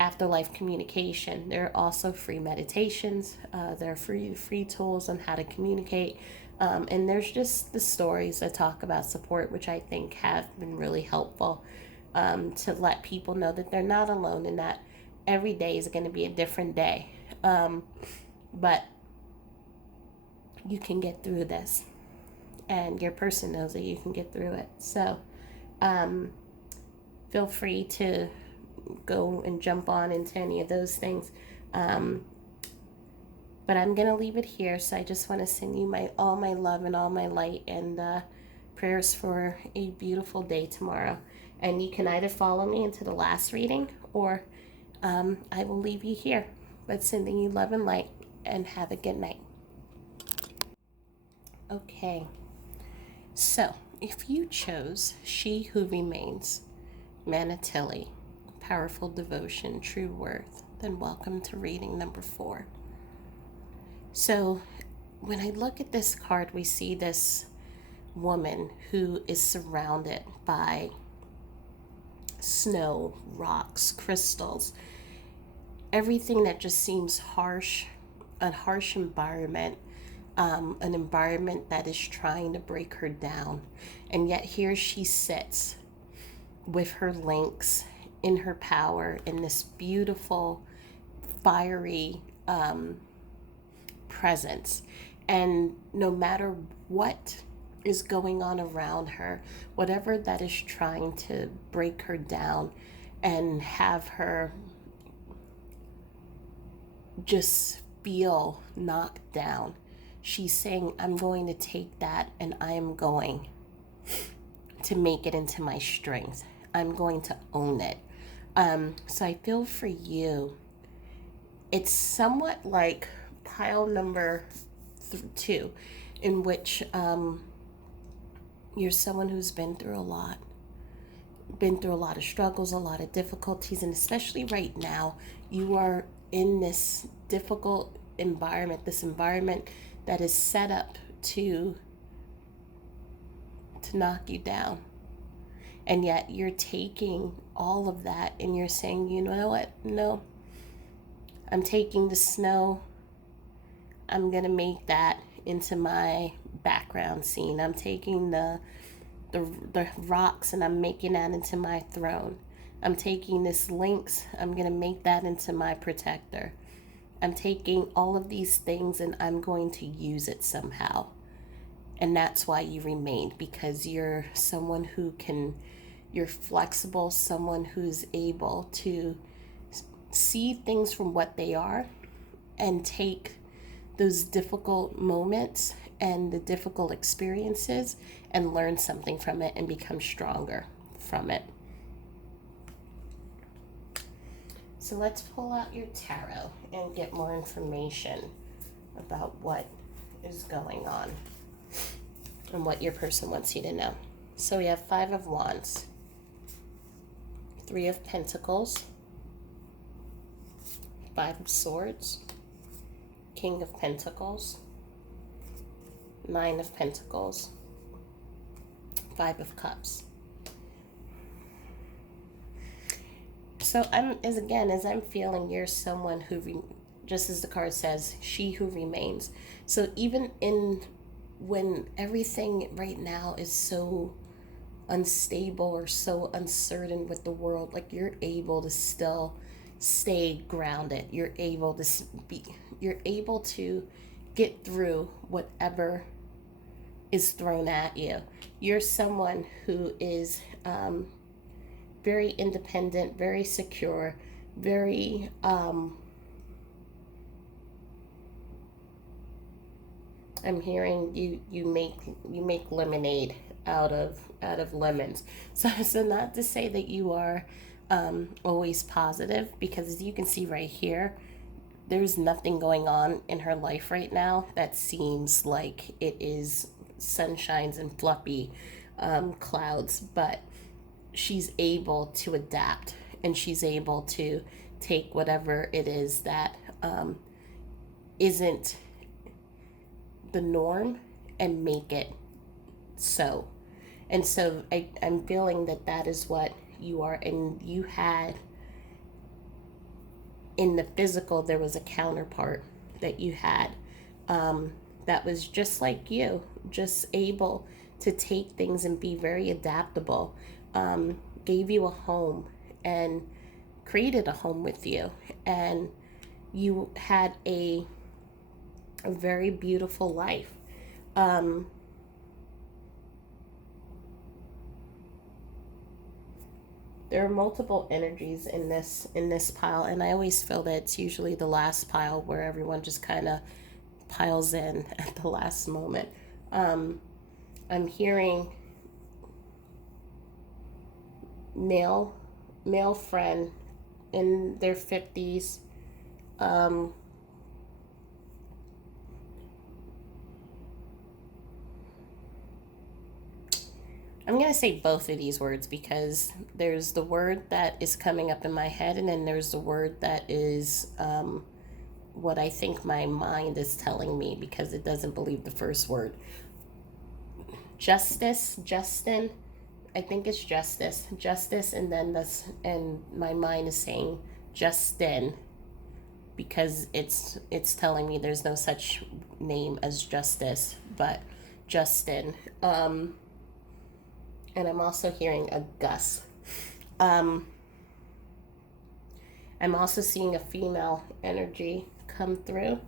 afterlife communication. There are also free meditations. There are free tools on how to communicate. And there's just the stories that talk about support, which I think have been really helpful to let people know that they're not alone and that every day is going to be a different day. But you can get through this, and your person knows that you can get through it. So feel free to go and jump on into any of those things. But I'm going to leave it here. So I just want to send you all my love and all my light and prayers for a beautiful day tomorrow. And you can either follow me into the last reading, or I will leave you here. But sending you love and light, and have a good night. Okay, so if you chose She Who Remains, Manatili, Powerful Devotion, True Worth, then welcome to reading number 4. So when I look at this card, we see this woman who is surrounded by snow, rocks, crystals, everything that just seems harsh, a harsh environment. An environment that is trying to break her down. And yet here she sits with her links in her power in this beautiful, fiery presence. And no matter what is going on around her, whatever that is trying to break her down and have her just feel knocked down, she's saying, I'm going to take that and I am going to make it into my strength. I'm going to own it. So I feel for you, it's somewhat like pile number 2, in which you're someone who's been through a lot of struggles, a lot of difficulties, and especially right now, you are in this difficult environment, this environment that is set up to knock you down. And yet you're taking all of that and you're saying, you know what? No, I'm taking the snow. I'm going to make that into my background scene. I'm taking the rocks and I'm making that into my throne. I'm taking this lynx. I'm going to make that into my protector. I'm taking all of these things and I'm going to use it somehow. And that's why you remained, because you're someone you're flexible, someone who's able to see things from what they are and take those difficult moments and the difficult experiences and learn something from it and become stronger from it. So let's pull out your tarot and get more information about what is going on and what your person wants you to know. So we have 5 of Wands, 3 of Pentacles, 5 of Swords, King of Pentacles, 9 of Pentacles, 5 of Cups. So as I'm feeling, you're someone who, just as the card says, she who remains. So even when everything right now is so unstable or so uncertain with the world, like you're able to still stay grounded. You're able to get through whatever is thrown at you. You're someone who is very independent, very secure, very I'm hearing you make lemonade out of lemons. So not to say that you are always positive, because as you can see right here, there's nothing going on in her life right now that seems like it is sunshines and fluffy clouds, but she's able to adapt, and she's able to take whatever it is that isn't the norm and make it so. And so I'm feeling that that is what you are. And you had in the physical, there was a counterpart that you had that was just like you, just able to take things and be very adaptable, gave you a home and created a home with you. And you had a very beautiful life. Um, there are multiple energies in this pile, and I always feel that it's usually the last pile where everyone just kind of piles in at the last moment. Um, I'm hearing male male friend in their 50s. Um, I'm going to say both of these words because there's the word that is coming up in my head, and then there's the word that is what I think my mind is telling me because it doesn't believe the first word. Justice, Justin, I think it's justice, and then and my mind is saying Justin because it's telling me there's no such name as justice, but Justin. And I'm also hearing a Gus. Um, I'm also seeing a female energy come through.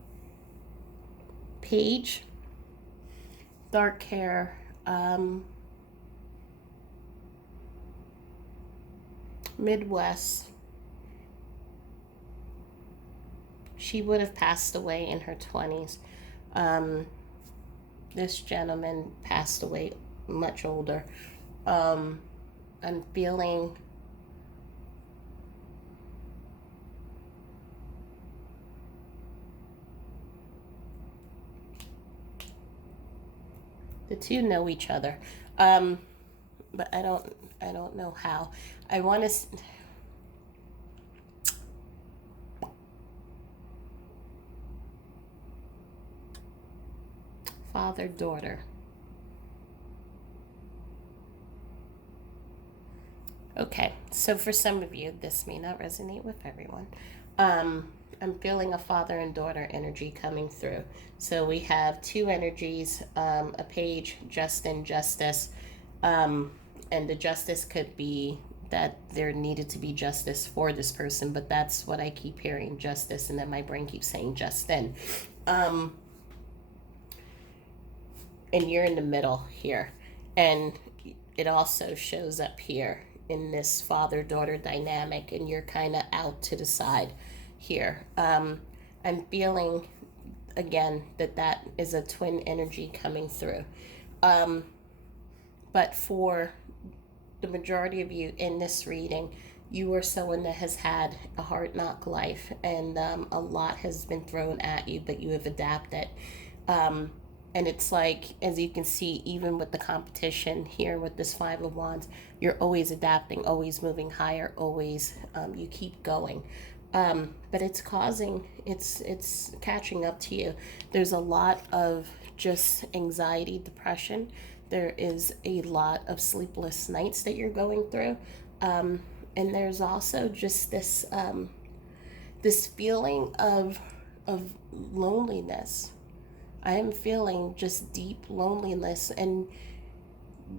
Paige, dark hair, Midwest. She would have passed away in her 20s. Um, this gentleman passed away much older. Um, I'm feeling the two know each other, but I don't know how. I want to father daughter. Okay, so for some of you, this may not resonate with everyone. Um, I'm feeling a father and daughter energy coming through. So we have two energies, a page, Justin, justice, um, and the justice could be that there needed to be justice for this person, but that's what I keep hearing, justice, and then my brain keeps saying Justin. Um, and you're in the middle here. And it also shows up here in this father daughter dynamic, and you're kind of out to the side here. I'm feeling again that that is a twin energy coming through. Um, but for the majority of you in this reading, you are someone that has had a hard knock life, and a lot has been thrown at you, but you have adapted. Um, and it's like, as you can see, even with the competition here with this Five of Wands, you're always adapting, always moving higher, always you keep going. But it's catching up to you. There's a lot of just anxiety, depression. There is a lot of sleepless nights that you're going through. And there's also just this feeling of loneliness. I am feeling just deep loneliness, and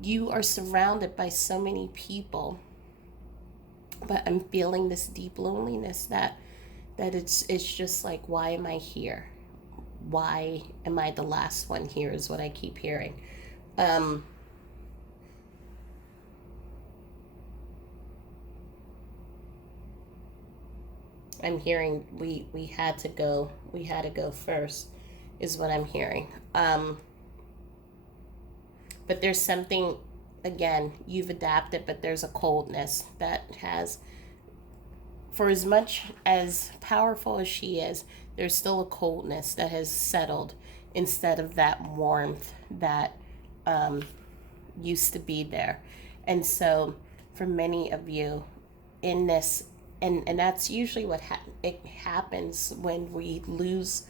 you are surrounded by so many people, but I'm feeling this deep loneliness that it's just like, why am I here? Why am I the last one here? Is what I keep hearing. Um, I'm hearing we had to go first, is what I'm hearing. But there's something, again, you've adapted, but there's a coldness that has, for as much as powerful as she is, there's still a coldness that has settled instead of that warmth that um, used to be there. And so, for many of you in this, and that's usually what it happens when we lose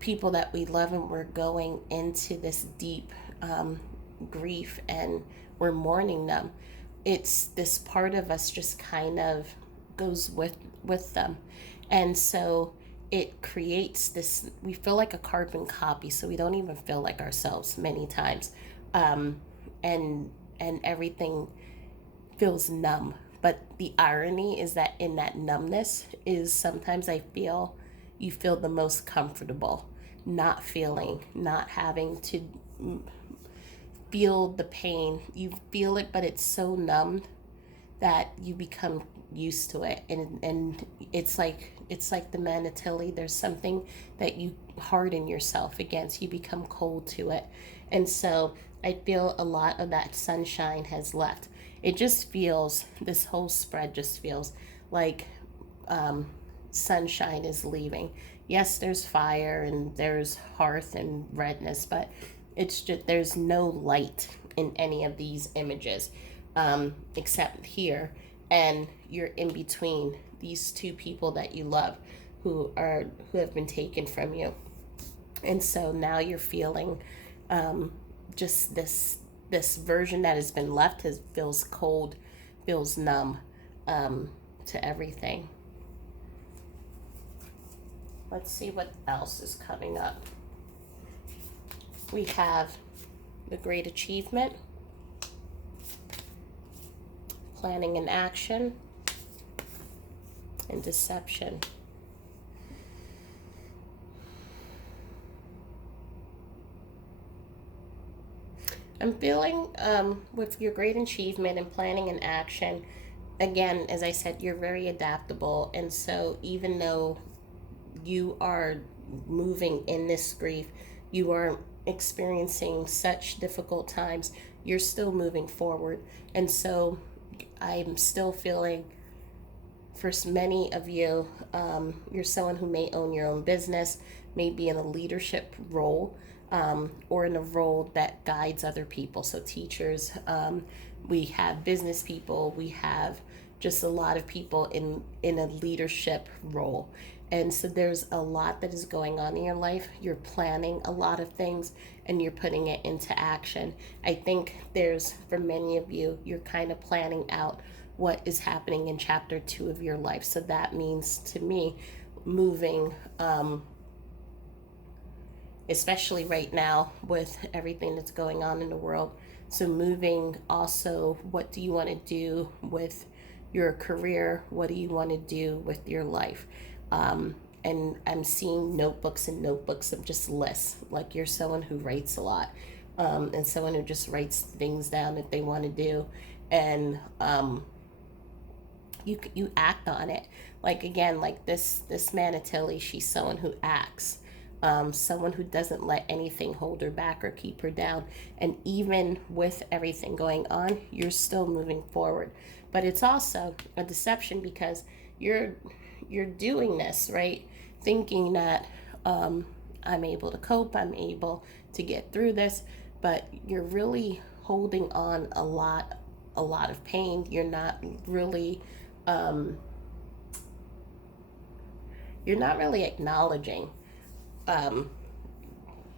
people that we love and we're going into this deep grief and we're mourning them. It's this part of us just kind of goes with them, and so it creates this, we feel like a carbon copy, so we don't even feel like ourselves many times. um, and and everything feels numb. But the irony is that in that numbness is sometimes I feel you feel the most comfortable, not feeling, not having to feel the pain. You feel it, but it's so numbed that you become used to it, and it's like the manatili. There's something that you harden yourself against. You become cold to it, and so I feel a lot of that sunshine has left. It just feels, this whole spread just feels like um, sunshine is leaving. Yes, there's fire and there's hearth and redness, but it's just there's no light in any of these images, except here. And you're in between these two people that you love, who have been taken from you, and so now you're feeling just this version that has been left has feels cold, feels numb to everything. Let's see what else is coming up. We have the great achievement, planning and action, and deception. I'm feeling with your great achievement and planning and action, again, as I said, you're very adaptable. And so, even though you are moving in this grief, you are experiencing such difficult times, you're still moving forward. And so, I'm still feeling, for many of you, you're someone who may own your own business, may be in a leadership role, or in a role that guides other people. So, teachers, we have business people, we have just a lot of people in a leadership role. And so, there's a lot that is going on in your life. You're planning a lot of things and you're putting it into action. I think there's, for many of you, you're kind of planning out what is happening in chapter 2 of your life. So that means to me moving, especially right now with everything that's going on in the world. So moving also, what do you want to do with your career? What do you want to do with your life? And I'm seeing notebooks and notebooks of just lists. Like, you're someone who writes a lot, and someone who just writes things down that they want to do. And you act on it. Like, again, like this manatili, she's someone who acts, someone who doesn't let anything hold her back or keep her down. And even with everything going on, you're still moving forward. But it's also a deception, because you're doing this, right, thinking that I'm able to cope, I'm able to get through this, but you're really holding on a lot of pain. You're not really um, you're not really acknowledging um,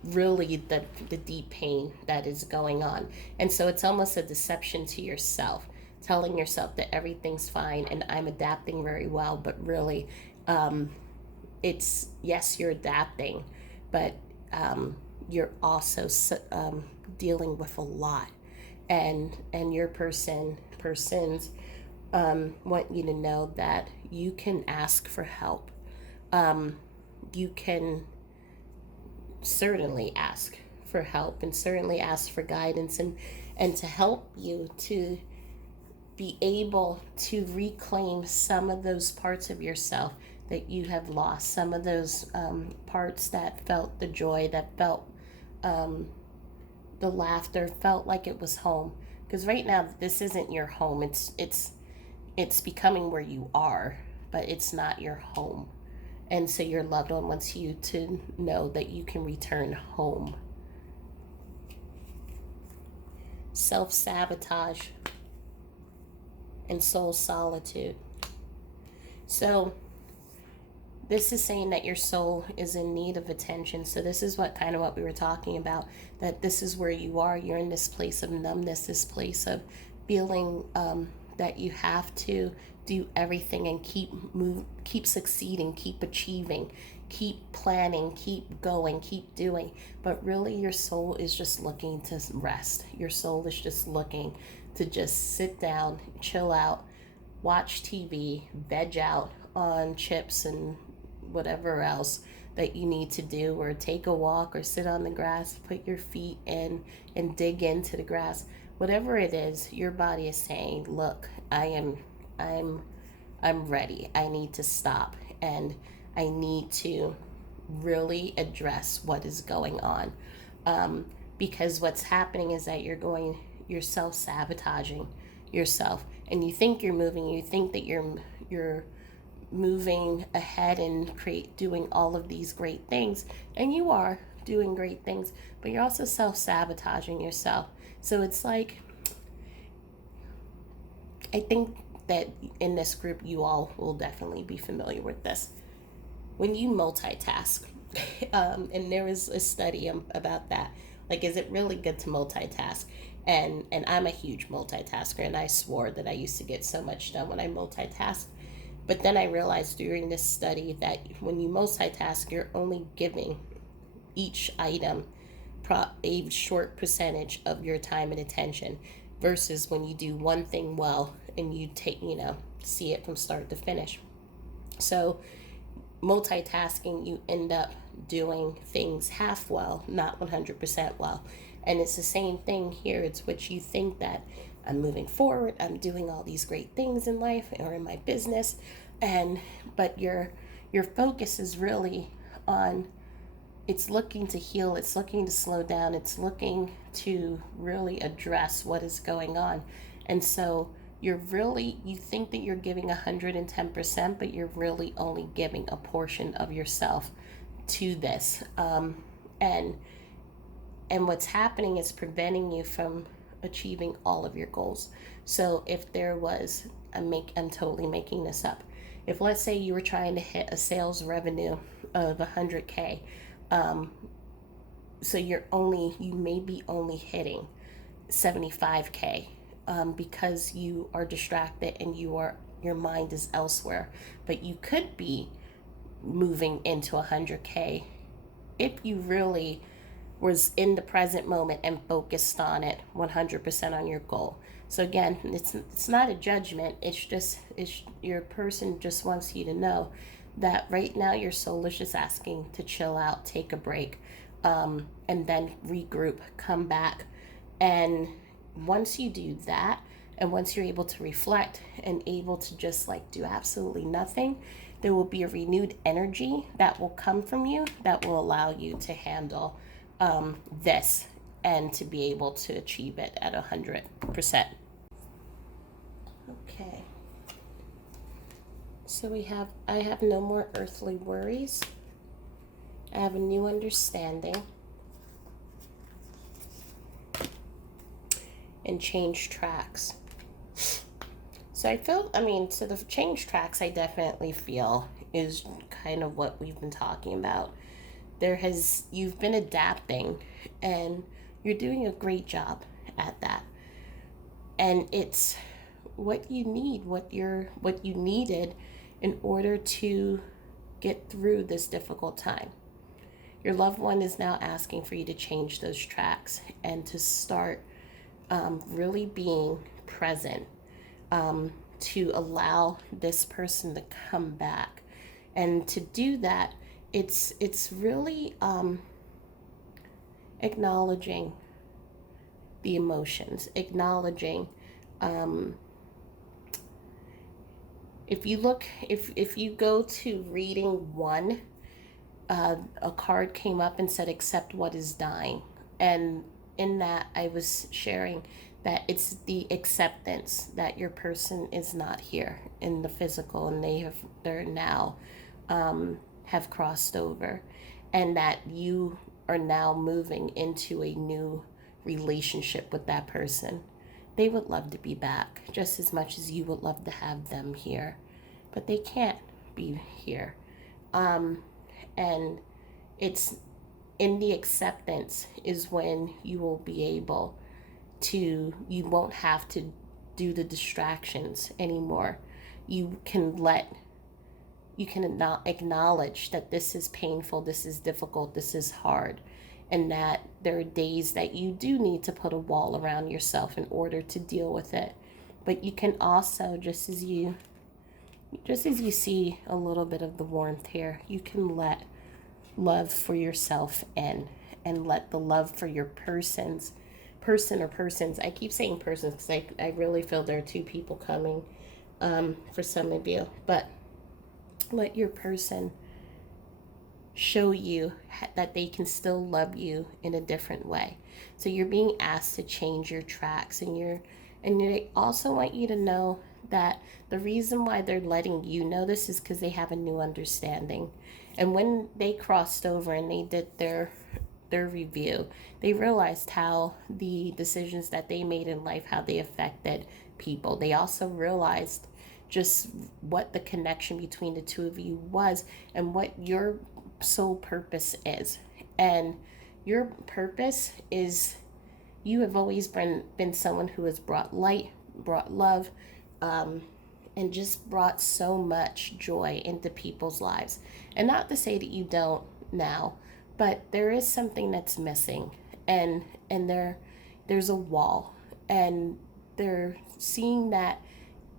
really the deep pain that is going on. And so it's almost a deception to yourself, telling yourself that everything's fine and I'm adapting very well, but really, it's, yes, you're adapting, but you're also dealing with a lot. and your persons want you to know that you can ask for help. You can certainly ask for help and certainly ask for guidance and to help you to be able to reclaim some of those parts of yourself that you have lost, some of those parts that felt the joy, that felt um, the laughter, felt like it was home. Because right now, this isn't your home. It's becoming where you are, but it's not your home. And so your loved one wants you to know that you can return home. Self sabotage and soul solitude. So this is saying that your soul is in need of attention. So this is what we were talking about, that this is where you are. You're in this place of numbness, this place of feeling that you have to do everything and keep succeeding, keep achieving, keep planning, keep going, keep doing. But really your soul is just looking to rest. Your soul is just looking to just sit down, chill out, watch TV, veg out on chips and whatever else that you need to do, or take a walk or sit on the grass, put your feet in and dig into the grass. Whatever it is, your body is saying, look, I'm ready. I need to stop and I need to really address what is going on. Because what's happening is that you're self-sabotaging yourself, and you think you're moving, you think that you're moving ahead and doing all of these great things, and you are doing great things, but you're also self-sabotaging yourself. So it's like, I think that in this group you all will definitely be familiar with this. When you multitask, and there was a study about that, like, is it really good to multitask? And I'm a huge multitasker, and I swore that I used to get so much done when I multitasked. But then I realized during this study that when you multitask, you're only giving each item a short percentage of your time and attention, versus when you do one thing well and you see it from start to finish. So multitasking, you end up doing things half well, not 100% well. And it's the same thing here. It's what you think, that I'm moving forward, I'm doing all these great things in life or in my business, but your focus is really on, it's looking to heal, it's looking to slow down, it's looking to really address what is going on. And so you think that you're giving 110%, but you're really only giving a portion of yourself to this. And what's happening is preventing you from achieving all of your goals. So if there was, I'm totally making this up. If, let's say, you were trying to hit a sales revenue of 100K, so you may be only hitting 75K, because you are distracted and your mind is elsewhere. But you could be moving into 100K if you really was in the present moment and focused on it 100% on your goal. So again, it's not a judgment. It's your person just wants you to know that right now your soul is just asking to chill out, take a break, and then regroup, come back. And once you do that, and once you're able to reflect and able to just do absolutely nothing, there will be a renewed energy that will come from you that will allow you to handle this and to be able to achieve it at 100%. Okay. So I have no more earthly worries. I have a new understanding. And change tracks. So so the change tracks, I definitely feel, is kind of what we've been talking about. You've been adapting, and you're doing a great job at that. And it's what you need, what you needed in order to get through this difficult time. Your loved one is now asking for you to change those tracks and to start really being present, to allow this person to come back. And to do that, it's really acknowledging the emotions, acknowledging, um, if you go to reading one, a card came up and said accept what is dying. And in that, I was sharing that it's the acceptance that your person is not here in the physical, and they're now, have crossed over, and that you are now moving into a new relationship with that person. They would love to be back just as much as you would love to have them here, but they can't be here. Um, and it's in the acceptance is when you will be able to, you won't have to do the distractions anymore. You can let, you can not acknowledge that this is painful, this is difficult, this is hard, and that there are days that you do need to put a wall around yourself in order to deal with it. But you can also, just as you see a little bit of the warmth here, you can let love for yourself in, and let the love for your person or persons. I keep saying persons because I really feel there are two people coming, for some of you. But let your person show you that they can still love you in a different way. So you're being asked to change your tracks, and they also want you to know that the reason why they're letting you know this is because they have a new understanding. And when they crossed over and they did their review, they realized how the decisions that they made in life, how they affected people. They also realized just what the connection between the two of you was, and what your sole purpose is. And your purpose is, you have always been someone who has brought light, brought love, and just brought so much joy into people's lives. And not to say that you don't now, but there is something that's missing, and there's a wall, and they're seeing that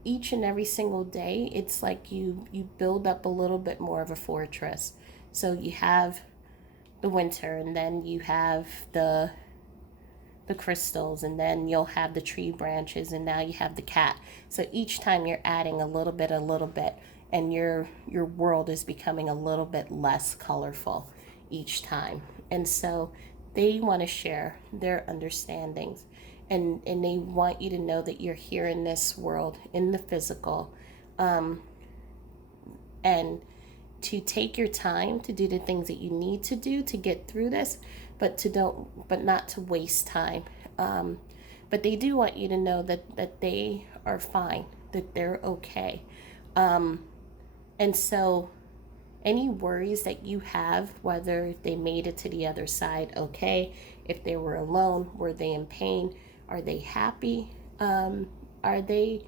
each and every single day. It's like you build up a little bit more of a fortress. So you have the winter, and then you have the crystals, and then you'll have the tree branches, and now you have the cat. So each time you're adding a little bit, and your world is becoming a little bit less colorful each time. And so they want to share their understandings, and they want you to know that you're here in this world, in the physical, and to take your time to do the things that you need to do to get through this, but not to waste time. But they do want you to know that they are fine, that they're okay. And so any worries that you have, whether they made it to the other side okay, if they were alone, were they in pain, are they happy, are they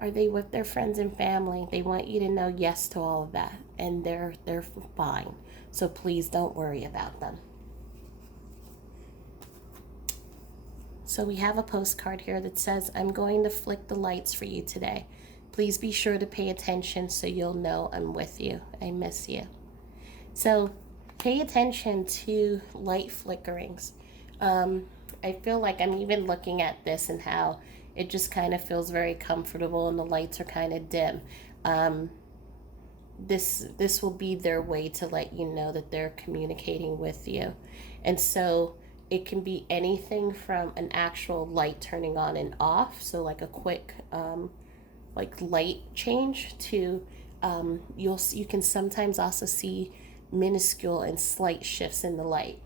with their friends and family, they want you to know yes to all of that, and they're fine. So please don't worry about them. So we have a postcard here that says, I'm going to flick the lights for you today. Please be sure to pay attention so you'll know I'm with you. I miss you. So pay attention to light flickerings. I feel like I'm even looking at this and how it just kind of feels very comfortable, and the lights are kind of dim. This will be their way to let you know that they're communicating with you. And so it can be anything from an actual light turning on and off, so like a quick like light change, to you can sometimes also see minuscule and slight shifts in the light.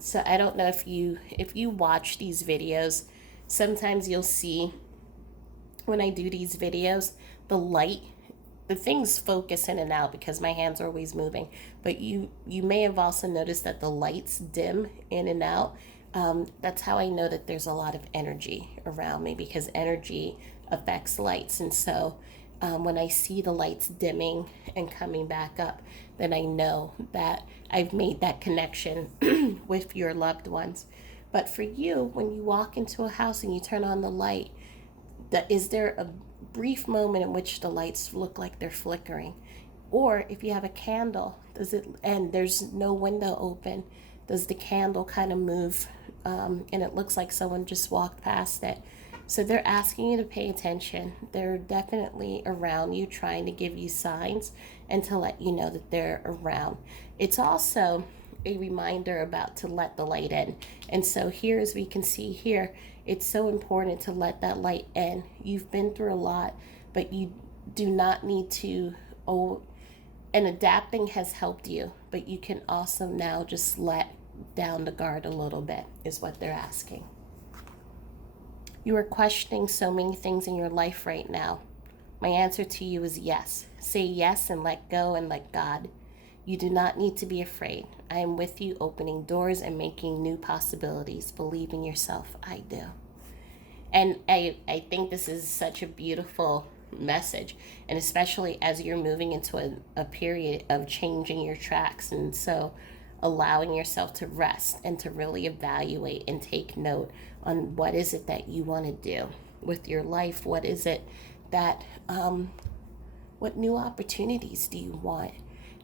So I don't know if you watch these videos, sometimes you'll see when I do these videos, the things focus in and out because my hands are always moving. But you may have also noticed that the lights dim in and out. That's how I know that there's a lot of energy around me, because energy affects lights. And so when I see the lights dimming and coming back up, then I know that I've made that connection with your loved ones. But for you, when you walk into a house and you turn on the light, is there a brief moment in which the lights look like they're flickering? Or if you have a candle, and there's no window open, does the candle kind of move, and it looks like someone just walked past it? So they're asking you to pay attention. They're definitely around you, trying to give you signs and to let you know that they're around. It's also a reminder about to let the light in. And so here, as we can see here, it's so important to let that light in. You've been through a lot, but you do not need to, and adapting has helped you, but you can also now just let down the guard a little bit, is what they're asking. You are questioning so many things in your life right now. My answer to you is yes. Say yes and let go and let God. You do not need to be afraid. I am with you, opening doors and making new possibilities. Believe in yourself. I do. And I think this is such a beautiful message, and especially as you're moving into a period of changing your tracks, and so allowing yourself to rest and to really evaluate and take note on what is it that you want to do with your life. What is it that what new opportunities do you want?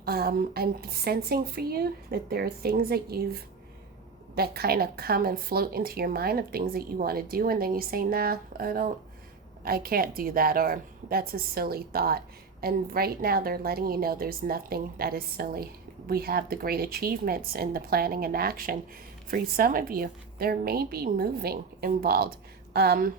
I'm sensing for you that there are things that kind of come and float into your mind of things that you want to do, and then you say, nah, I can't do that, or that's a silly thought. And right now they're letting you know there's nothing that is silly. We have the great achievements and the planning and action. For some of you, there may be moving involved. I'm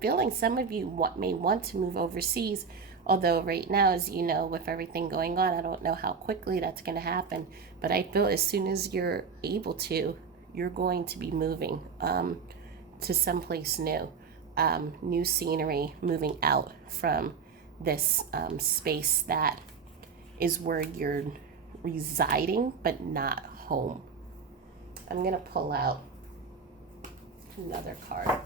feeling some of you may want to move overseas, although right now, as you know, with everything going on, I don't know how quickly that's going to happen. But I feel as soon as you're able to, you're going to be moving to someplace new. New scenery, moving out from this space that is where you're residing but not home. I'm going to pull out another card.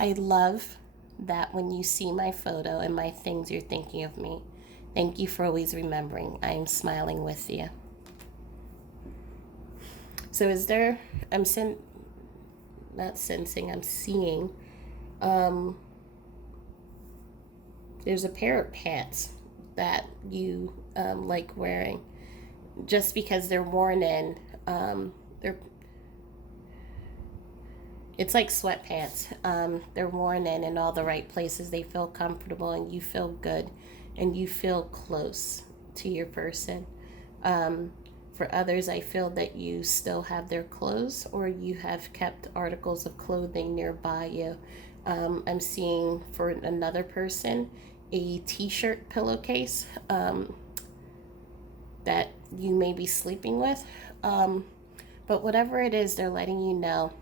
I love that when you see my photo and my things, you're thinking of me. Thank you for always remembering. I am smiling with you. So I'm seeing there's a pair of pants that you like wearing, just because they're worn in. It's like sweatpants. They're worn in all the right places. They feel comfortable and you feel good and you feel close to your person. For others, I feel that you still have their clothes or you have kept articles of clothing nearby you. I'm seeing for another person a t-shirt pillowcase that you may be sleeping with. But whatever it is, they're letting you know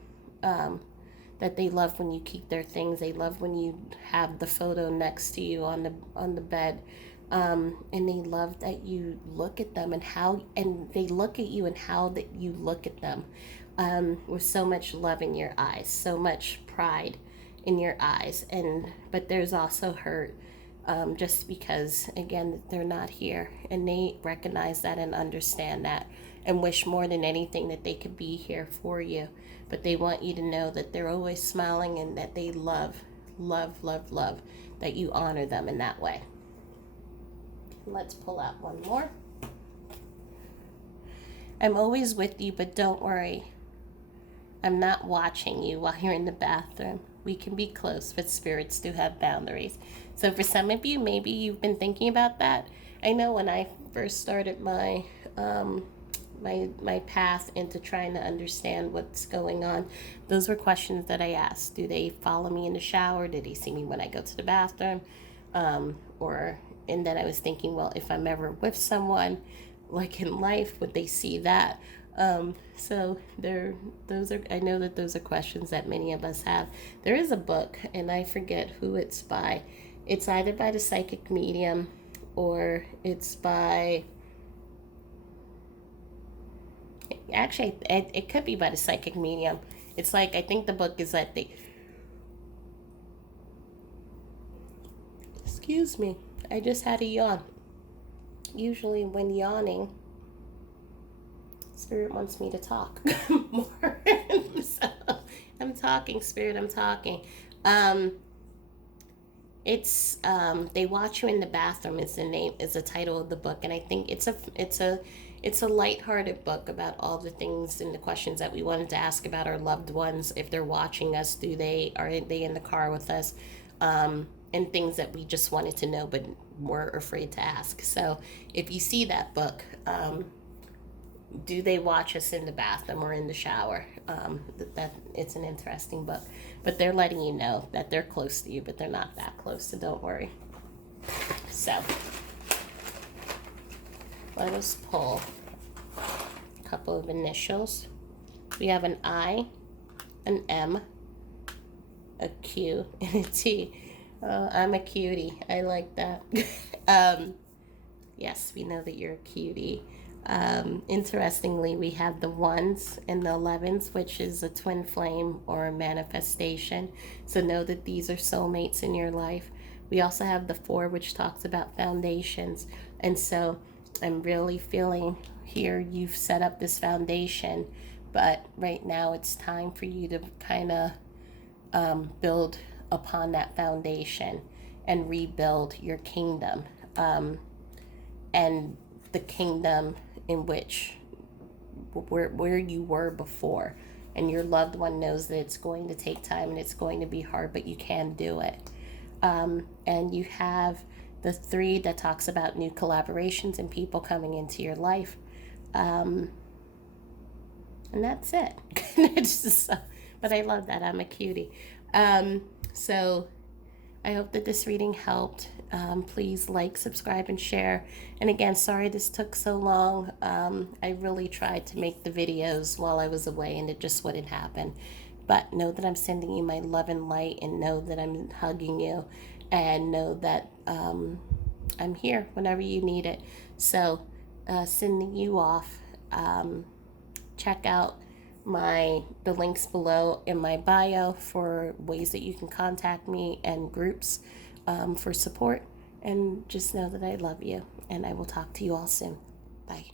that they love when you keep their things. They love when you have the photo next to you on the bed. And they love that you look at them and they look at you and how that you look at them with so much love in your eyes, so much pride in your eyes. But there's also hurt just because, again, they're not here, and they recognize that and understand that and wish more than anything that they could be here for you. But they want you to know that they're always smiling and that they love that you honor them in that way. Let's pull out one more. I'm always with you, but don't worry. I'm not watching you while you're in the bathroom. We can be close, but spirits do have boundaries. So for some of you, maybe you've been thinking about that. I know when I first started my my path into trying to understand what's going on, those were questions that I asked. Do they follow me in the shower? Do they see me when I go to the bathroom? And then I was thinking, well, if I'm ever with someone, like in life, would they see that? So I know that those are questions that many of us have. There is a book, and I forget who it's by. It's either by the psychic medium or it's by, actually, it could be by the psychic medium. It's like, I think the book is that excuse me, I just had a yawn. Usually when yawning, Spirit wants me to talk more. So I'm talking, Spirit, I'm talking. Um, it's They Watch You in the Bathroom is the title of the book, and I think it's a lighthearted book about all the things and the questions that we wanted to ask about our loved ones. If they're watching us, are they in the car with us? And things that we just wanted to know but were afraid to ask. So if you see that book, do they watch us in the bathroom or in the shower? That it's an interesting book, but they're letting you know that they're close to you, but they're not that close, so don't worry. So let us pull a couple of initials. We have an I, an M, a Q, and a T. I'm a cutie. I like that. Yes, we know that you're a cutie. Interestingly, we have the ones and the 11s, which is a twin flame or a manifestation. So know that these are soulmates in your life. We also have the 4, which talks about foundations. And so I'm really feeling here you've set up this foundation, but right now it's time for you to kind of build upon that foundation and rebuild your kingdom. And the kingdom in which where you were before, and your loved one knows that it's going to take time and it's going to be hard, but you can do it. And you have the 3 that talks about new collaborations and people coming into your life, and that's it. It's just, but I love that. I'm a cutie. So I hope that this reading helped. Please like, subscribe, and share. And again, sorry this took so long. I really tried to make the videos while I was away, and it just wouldn't happen. But know that I'm sending you my love and light, and know that I'm hugging you, and know that I'm here whenever you need it. So sending you off. Check out the links below in my bio for ways that you can contact me and groups for support. And just know that I love you, and I will talk to you all soon. Bye.